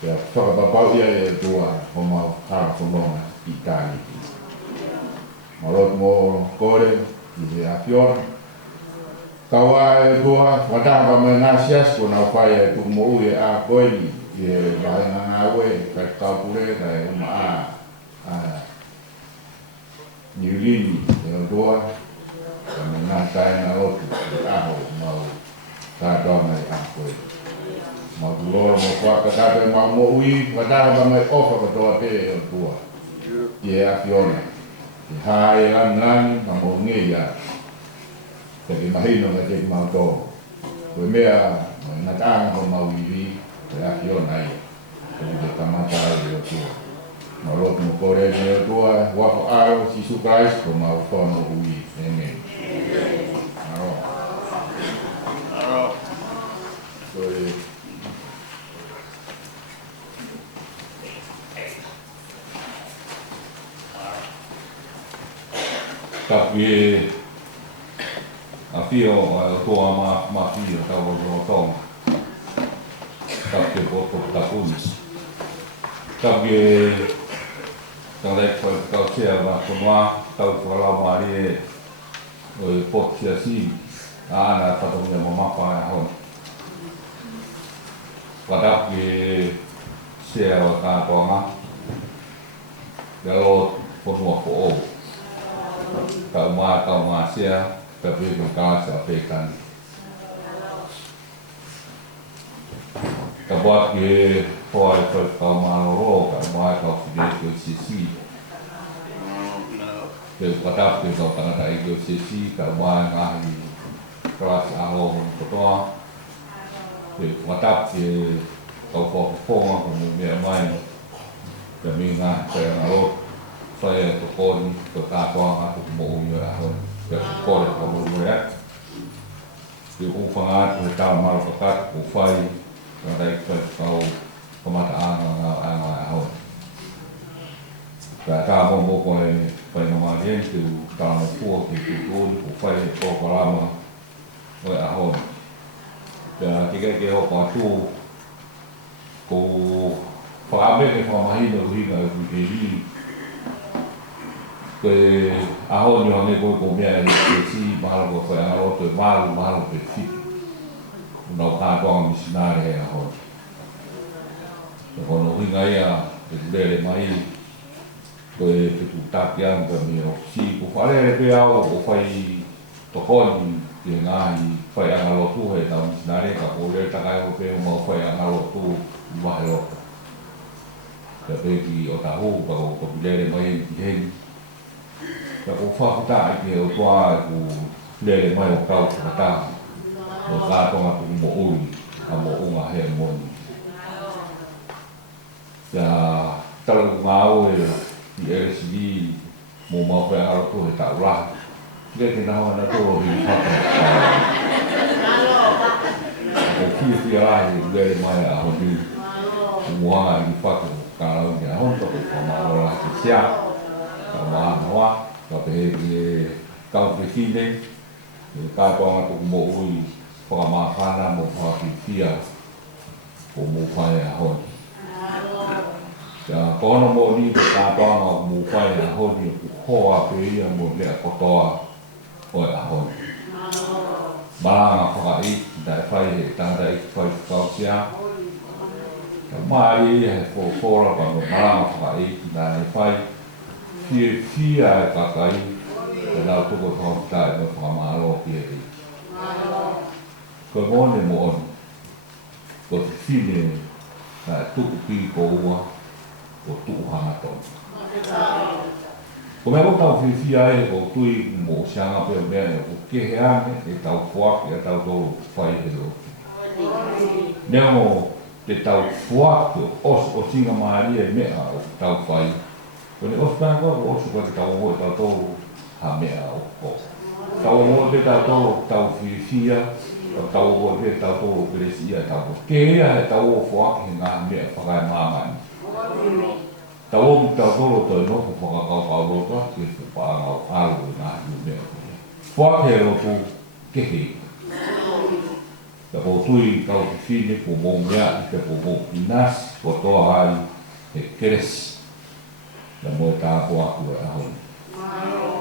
Te whakapapau ia e o tua o mau kara whanonga i tāni. Marot mo kore i te Afiona. Kawa e tua, wataha me ngasias ko na whai e tuku mo ui e a koeni i e wahinga ngā ue, kai kaupure ka e uma a niulini e o tua, ka me ngā tae ngā otu e aho mau tātua mai a koeni. Mau tuloro mo whaka tātua e mau mo ui, wataha me ofa katoa te e o tua, i e Afiona, i hae lan ma mo ngei a. Te mahino na te mau tō. Koe mea, na tāna ho mau iwi, te Afiona ia. Te tamata i o tua. Ma rotu mo kore ni o tua, wako aro, Sisu Christ, ko mau whono ui. Amen. Aro. Aro. Koe. Tapi a fio o toa ma fio tau o tong tapi o tapunis tapi kalau kau siapa semua tahu kalau mari o pot siasi ana patungnya mama pa hon pada ke siapa ka tonga kalau semua po kau ma siapa tapi mereka sampaikan kabuat ke poi kau malu kau sudah sisi ke kata ke kau tengah ada sisi kau ngahi kelas awal ketua ke kata ke kau fokus kemudian main demi ngah saya malu saya tukon ketakuan atau mau ya ya kore ka mo ya ki u fanga ko ta ma ko ka ko fai ka dai ka ko mata anga ho ka mo ko e no ma rien tu ka mo fu ki tu ko fai ko lama o a ho ya ke ho ko tu ko fa me ke fa mai no ri na ri ke aho ni hone ko mea ni si mahalo ko fa aro to mahalo pe fi no ka ko misionare aho ko no hinga ia ke dele mai ko e tu tapian ko mi o si ko fare pe ao ko fai to honi ke ngai fai aro tu he ta misionare ka ko le ta ka ko pe mo fai aro tu mahalo ke pe ki o ta ho ko dele mai he ka o whakata i o toa ku lele mai o kau whakata o kātonga tuku mo ui a mo unga he moni. Ia talaku ngā oe i RSV mo mau whai ngaro ko he tau raha. Kia ke naho na tōro hi whakata. O kia rahi lele mai a honi umuanga i whakata kārau ki a honto ko whamao rahi ki sia ka maa noa. Ka pehe ki kau whiwhine, ka tonga tuku mo ui whakamāwhana mo whakawhiwhia o mo whae a honi. Kia kono mo ni ko ka tonga o mo whae a honi o hoa pe ia mo lea kotoa o a honi. Maranga whakai, dai whae he tanda i whae whakausia. Kia maari he whora pa mo maranga whakai, dai whae fia e kakai e lau tuko whakata e mo whakamaro ki e ri. Ko mone mo onu, ko whiwhine na tuku pi ko ua o tuku hangatonu. Ko mea ko tau whiwhia e ko tui mo sianga pe mea e ko kehe ane e tau whuaki e tau tolu whai he loki. Nea mo te tau whuaki o singa maari e mea o tau whai. Kone ospan ko osu ko te tau mo tau tolu ha mea o ko. Tau mo te tau tolu tau whiwhia, tau mo te tau tolu peresia tau ko. Kea he tau o whuaki ngā mea whakai māmani. Tau o tau tolu toi noho whakakau kau roto, ki te whaangau alu ngā hiu mea kone. Whuaki e roto kehe. Ta ko tui kau whiwhine po mō mea i te po mō inas, ko toa ai he keresi. Na mo ta ko aku e hon.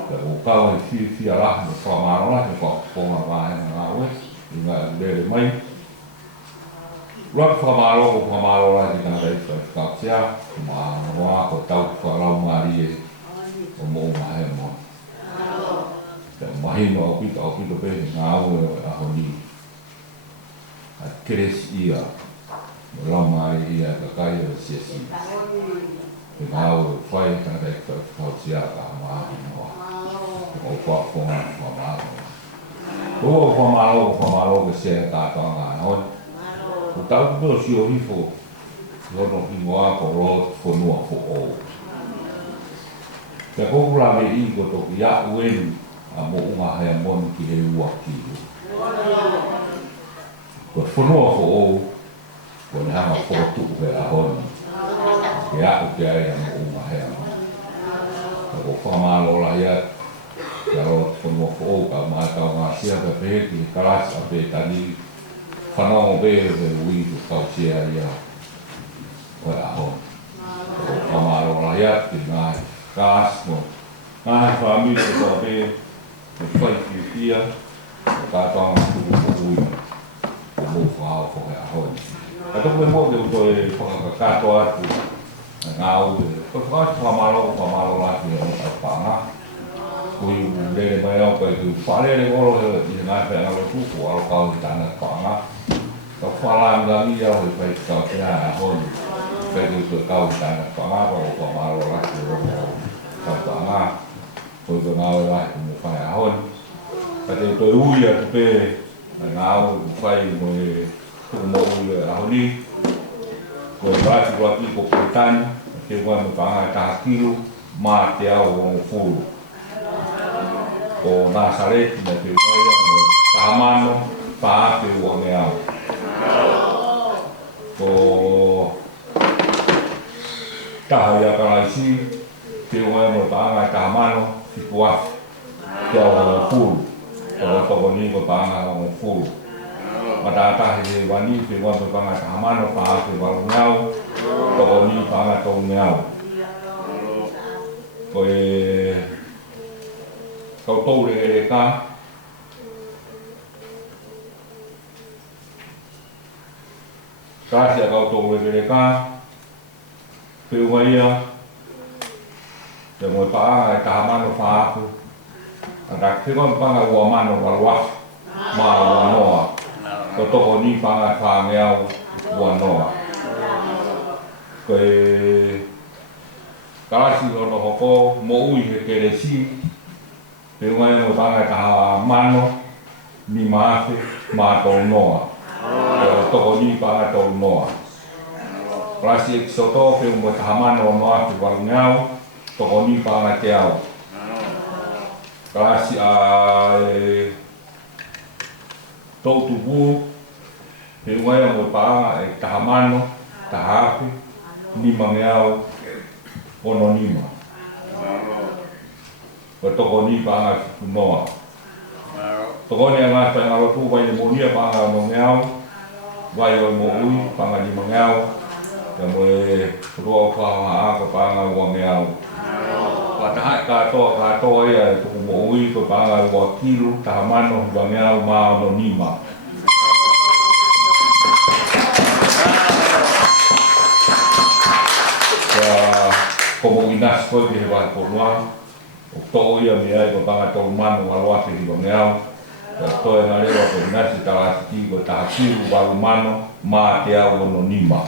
Ka o kau e whiwhia rahi me whamaro rahi me whakaponga rahi ngā oe. I ngā lele mai. Raki whamaro rahi ngā rei whakautia. Ma noa ko tau wharau maari e o mo ngā he mo. Ka mahino au pito pehe ngā oe a honi. A keres ia. Me rau maari ia ka kai o siasi. E ngāo whai tanga te whautia ka maahi noa. O whakonga whamaro. O whamaro ke se kātoa ngā hoi. O tau kuto si o hifo. Hono hingoa ko roa whanua fo o. Te kokura me i ko toki a uenu a mo unga hea moni ki he ua kiru. Ko whanua fo o. Ko ne hanga whakatuku he a honi. Ke aku ke ai amo uma hea ma. Ka ko whamalo la ia, ka roa whanua ko o ka mai kau ngā sia ka pehe ki karasi a pe tani whanau behe he ui ku kau sia ia o e aho. Ka ko whamalo la ia ki ngai kas no. Ngai whamiri ko toa behe, me whai ki pia, ka tonga tuku ko ui. Ka mo whao ko he aho. Ka toku e mo te uto e whakakatoa atu. Ngā ue, ko whamaro la ki o tau whanga. Kui lele mai au kai kui whalere oro i ngā whenga lo tuku alo kau i tāna whanga. Ka whalanga mi au i whai kau te a honi. Whai kui kau i tāna whanga, ko whamaro la ki o tau whanga. Kui ko ngā ue la ki mo whai a honi. Ka te toi ui a tupe, ngā ue whai mo e tuku mo ui a honi. Ko rati ko aki ko Pritani, ke koe me panga e taha kilu, mā te au o ngō fulu. Ko o Nazareti na te umaia mo tahamano pāpe ua me au. Ko taha ia karaisi te umaia mo paanga tahamano si puafi. Te au furu. Ko toko ni ko paanga o furu. Matatahi he wani te umaia mo paanga tahamano pāpe ua me au. Toko ni paanga tau me au. Ko kau tau re ka Gracias kau tau re ka Peumaia Te moe paanga e tahamano whaaku Ata kikon panga ua mano walwa Ma ua noa Ko toko ni panga whaangeau ua noa Koe Karasi rono hoko mo ui he keresi Te ngai mo tanga taha mano ni maafe ma tau noa. Toko ni panga tau noa. Karasi ek soto pe mo taha mano noa te warungau toko ni panga te au. Karasi tau tubu pe ngai mo panga e taha mano taha afe ni mangeau ono nima. Ko toko ni panga noa. Toko ni anga ta ngalo tu vai mo ni panga no ngau. Vai o mo ui panga ni ngau. Te mo ro ka a ko panga o ngau. Pa ta ka to ia ko mo ui ko panga o kilo ta mano o ngau ma no nima. Como inas ko ke ba ko noa o to ia me ai ko panga to mano wa te ri ngau to e na lewa ko inas ta la ti ko ta ki wa mano ma te au no nima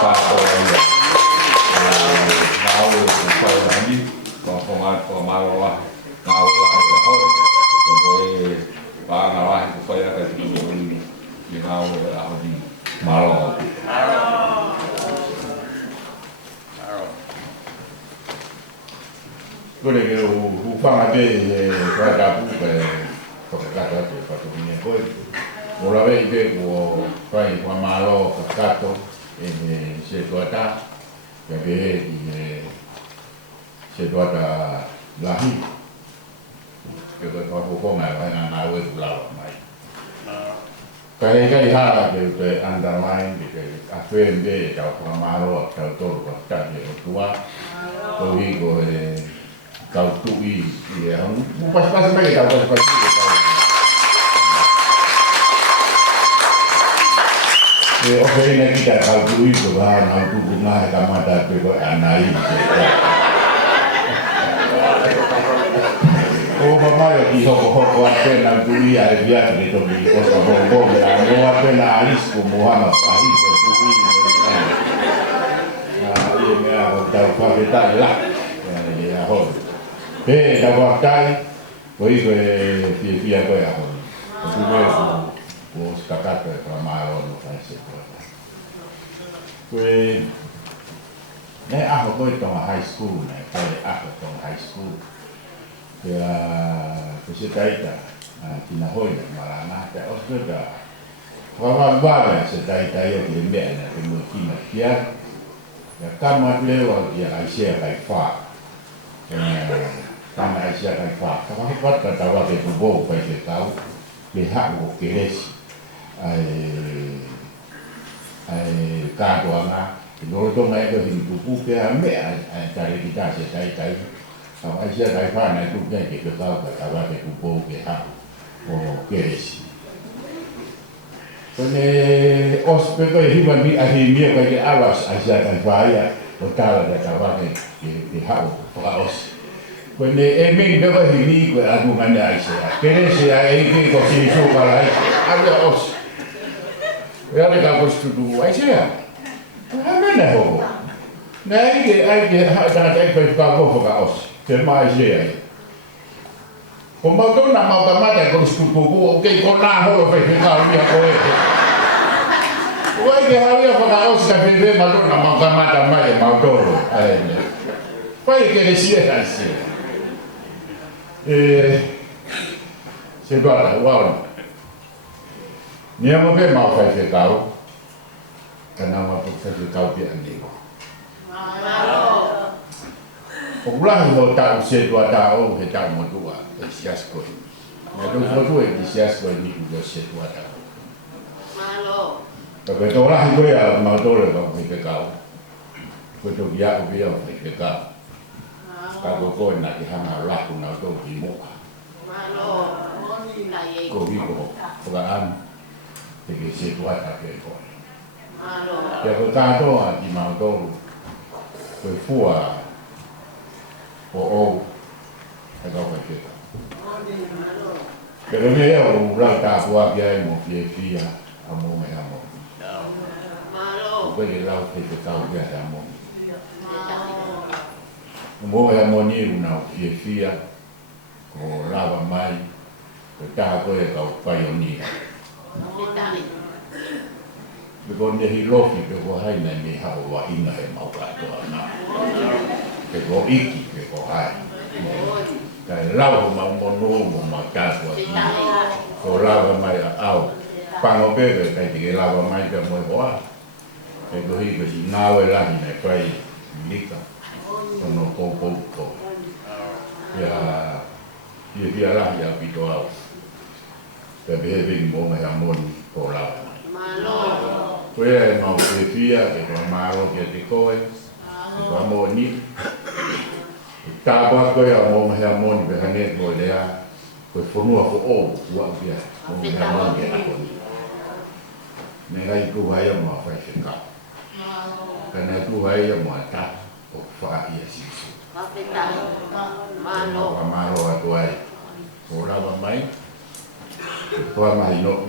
pa ko ia na o ko fa ni ko ma wa na o la ho ko e pa na wa ko fa ia ka ti ni na o la ho di malo Kore ke u whanga te kua tapu ke whakakata te whakaminea koe. O la wei te kua whai kua malo whakato e se tuata kia ke he i se tuata lahi. Ke koe whakukonga e whaina ngā ue kulawa mai. Kai hara ke te underline ke a whende e tau whakamaro tau toru whakatane o tua. Tau hi ko kau tui ia pas mai kau pas oke ini kita kau tui tu bahan kau tu na kamata pe ko anai mama ya ki hoko ate na tui ai dia de to ni ko so bongo ya no ate na alis ko Muhammad sahi ko tui na ia me a tau pa la ya ho da guardai, poi fia poi a honi. O tu me fu scaccato e tramaro no fai se cosa. Poi ne a poi toma high school, ne poi a toma high school. Che si taita tina hoina marana te ospeda. Prova guarda se taita io che bene, che mo tina pia. Ya kama leo ya aisia kai fa. Tama aisia kai fa. Kama pat ta tawa ke bo pai ke tau. Le ha o ke resi. Ai ka to ana. No to mai ko hin tu ke a me a tare ki ta se tai tai. Kama aisia kai fa na tu ke tau ka tawa ke bo ke ha o ke resi. Kone ospeko e hiwa mi ahi mia kai ke awas asia kai faia o tala da tawa ke hao pa os. Kone e mi beba hini ko adu mane aisia. Kere se ai ke ko si so para ai. Adia os. Ya le ka ko studu aisia. Amena ho. Nei ke ai ke ha da ai ko pa ko pa os. Ke mai aisia. Como que una mata con su poco que con la ho fe que ha via ko e. Wai ke havia fa os ka bebe madonna mata mai maudoro. Wai ke le sia así. Se tua wa. Ni mo ke mau fai se kau. Kana ma pu se kau pi ani. O la ho ta se tua ta o ke ta mo tua. E sias ko. Me tu fo tu e sias ko ni ku se tua ta. Malo. Tapi tu lah itu ya mau tu le kau ke kau. Ko tu ya ko ya fai ke kau. Kau ko na ki hanga la ku na tu ki mo. Malo. Ko vi ko. Pagkaan. Perché si può capire poi. Per tanto di Maudo quel fu a o e dopo che per me io un rata tua che mo fia a mo me amo. Malo. Quelli là che stavo che amo. Mo e amo ni una fia o lava mai per tanto e cau paio ni. Because the hilofi ke ko hai na ni ha wa ina e mau ka to na ke ko iki ke ko hai ka lau ma mo no mo ma ka ko ko lava mai au pa no pe ke ke lava mai ke mo wa e ko hi ke si na we la ni ne kai lika no ko ya la ya pi to au pe be mo ma ya mo ko lava malo. Quella è una fia che è malo che ti coi, che fa moni. Tapa coi a mo ma moni per hanet bolea, coi fornua fo o wa via, mo ma moni che con. Ne hai tu hai mo fa fika. Kana tu hai mo ta o fa ia si. Malo. Malo a tu hai. Ora va mai. Tu mai no.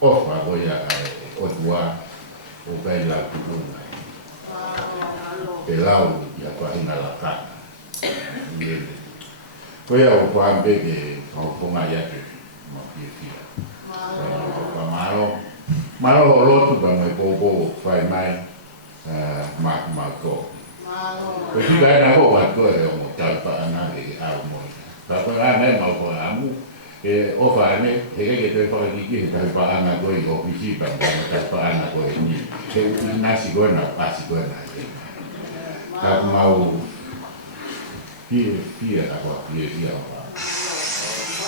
Ofa voia o tua o bella cultura. Pelau ya kwa ina la ka. Voia o kwa mbege o ponga ya ke mo fia. Malo lo tu ba mai bobo fai mai ma ko. Ko ti ga na ko wa ko e mo ta pa na e a mo. Ta pa na ma ko amu e o fa ne che te fa di che ta pa ana go i offici pa pa ana go ni che na si go na pa si go na ta mau pia la qua pia pa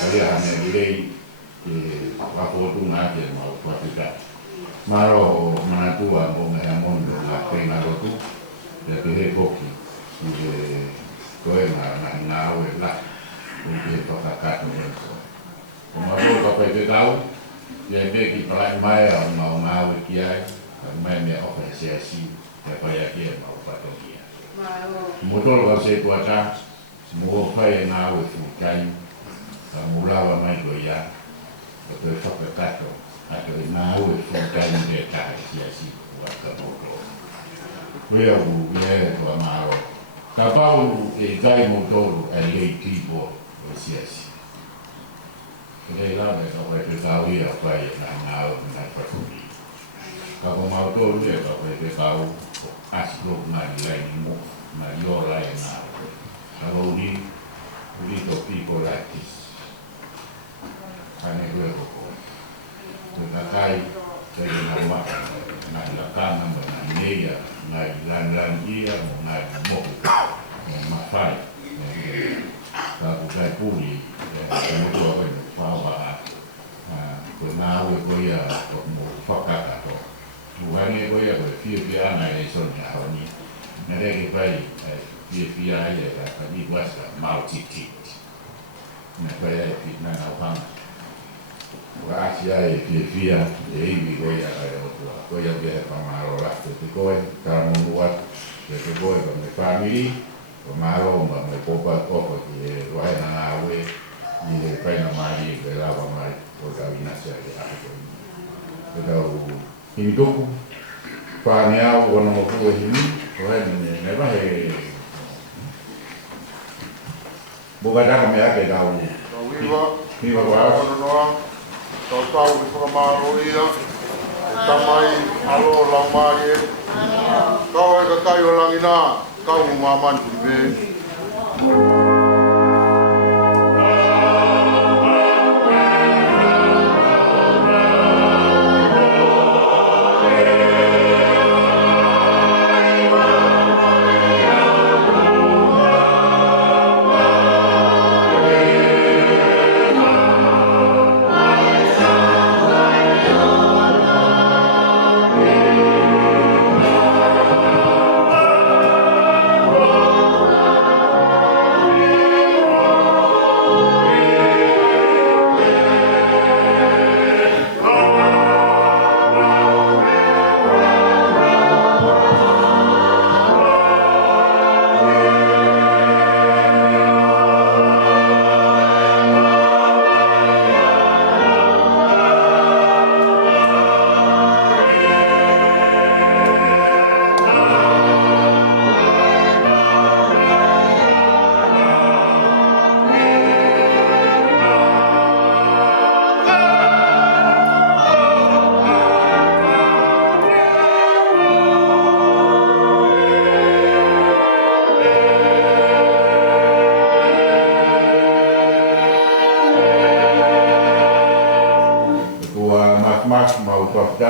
ali a ne direi che la fortuna che mau fa fica maro manatua mo me mondo la pena lo tu de che pochi che go na we la che fa ca no ma lo ka pe dau ye be ki pala mai a ma ma we ki ai mai me o pe se si e pa ya ki ma o pa to ki mo to lo se ko ta mo fa ye na we fu kai mo la wa mai ko ya o pe fa pe ka to a to na we fu kai de ta si si wa ka mo to we a u ye to ma ro ka pa u e kai mo to e le ti bo o si si Kaya lang ito kay Pitawi at kaya na nagpatuloy. Ako mauto ulit ako kay Pitaw aslo na nilay mo na yolay na ako. Ako uli to people like this. Kanegwe ko. Nakakay sa ginawa na ilakan naman na niya na ilan iya mo na mo na mafay. Ako kay puli mo ko Pawa na we goya mo fakaka to buhane goya we pia na son ya ni na rege pai pia ya ka ni wasa multi na pai na na pa wa sia pia de goya goya ya pa maro la te goya ka mo wa te goya con mi family o maro ma me popa poco que lo hay na we ni le pena mai le lava mai o da vinascia che ha però in dopo fa ne ha uno mo fu e ni ne va e boga da me ha che da un viva qua no tau ko maro ia tamai alo la mai kau ka kai o langina kau maman be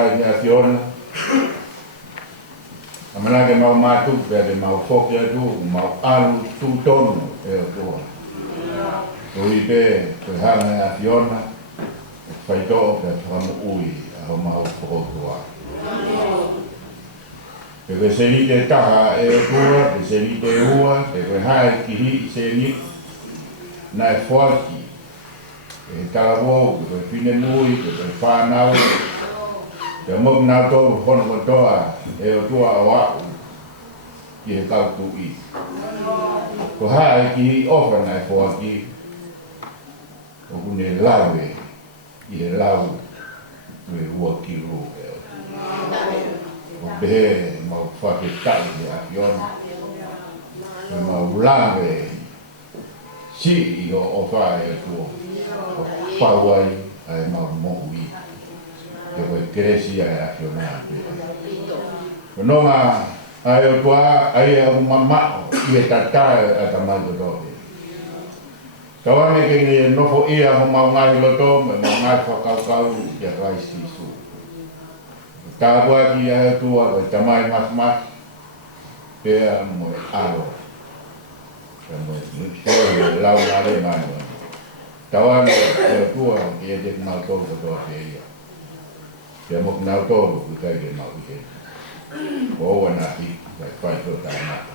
tai ni ationa. Amana ke mau matu pe mau foki atu mau alu tu tonu e o tua. Oi pe pe hana ationa. Fai to pe famu ui a mau fokotua. Pe se ni te taha e o tua, pe se ni te ua, pe hai ki hi se ni na e fuaki. E tarawau, pe fine mui, pe whanau, pe mok nau tō whono kotoa e o tua awau ki he kautu i. Ko hae ki ofa na e fuaki, o kune lawe, i he lau me ua ki ru e o. O behe mau whake tai ni a kiona, me mau lawe si i o ofa e o tua. O whauai ai mau mohui. Te koe keresi ai a kiona. Nonga ai o tua ai a mamao i e tatae a tamai kotoe. Kawane ke ni nofo ia ho mau ngai loto me mau ngai whakaukau i a raisi isu. Tā kua ki ai o tua koe tamai mas pēa mo e aro. Ka mo e soi lau nare mai mo. Tawane e tua ki e te mau tōru kotoa te ia. Te mok nau tōru ku kai ke mau i he. Ko owa nā hi, kai whai tō tā mata.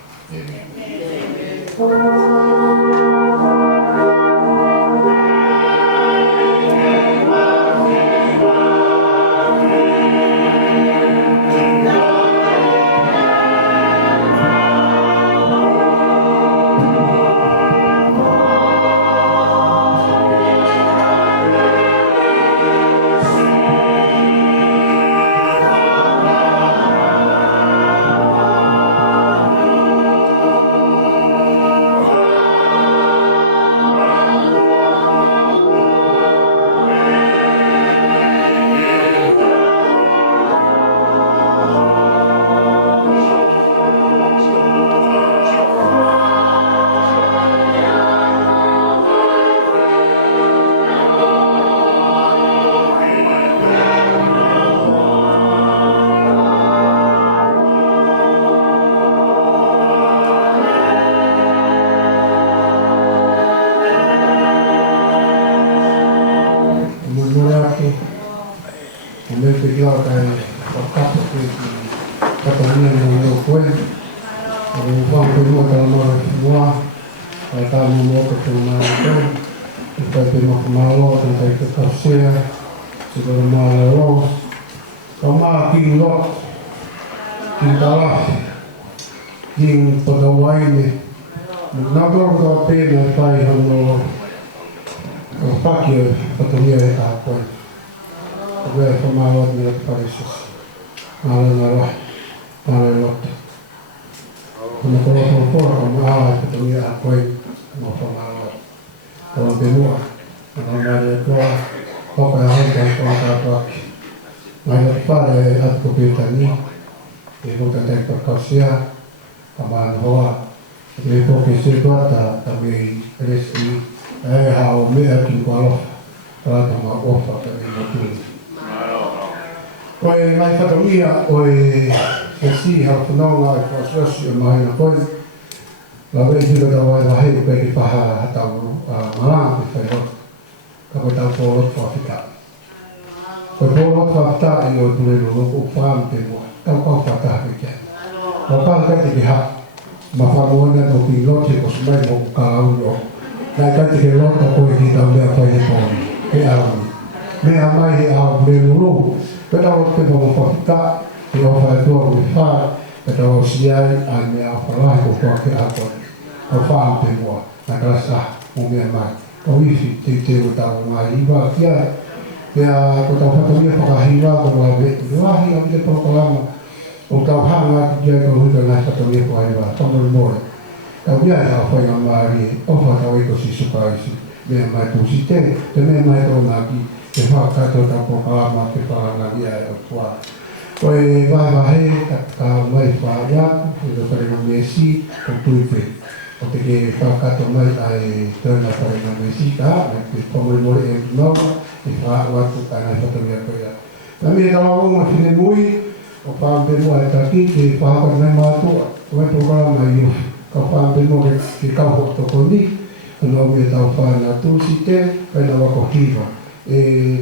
Kami tawa ko masine mui o pampe mo ay taki ke pahakot na mato o ito ka na yun ka pampe mo ke kauhok to kondi ano me tau pa na tu site pa na wako hiva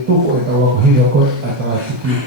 tuko e tawa ko hiva ko atrasiki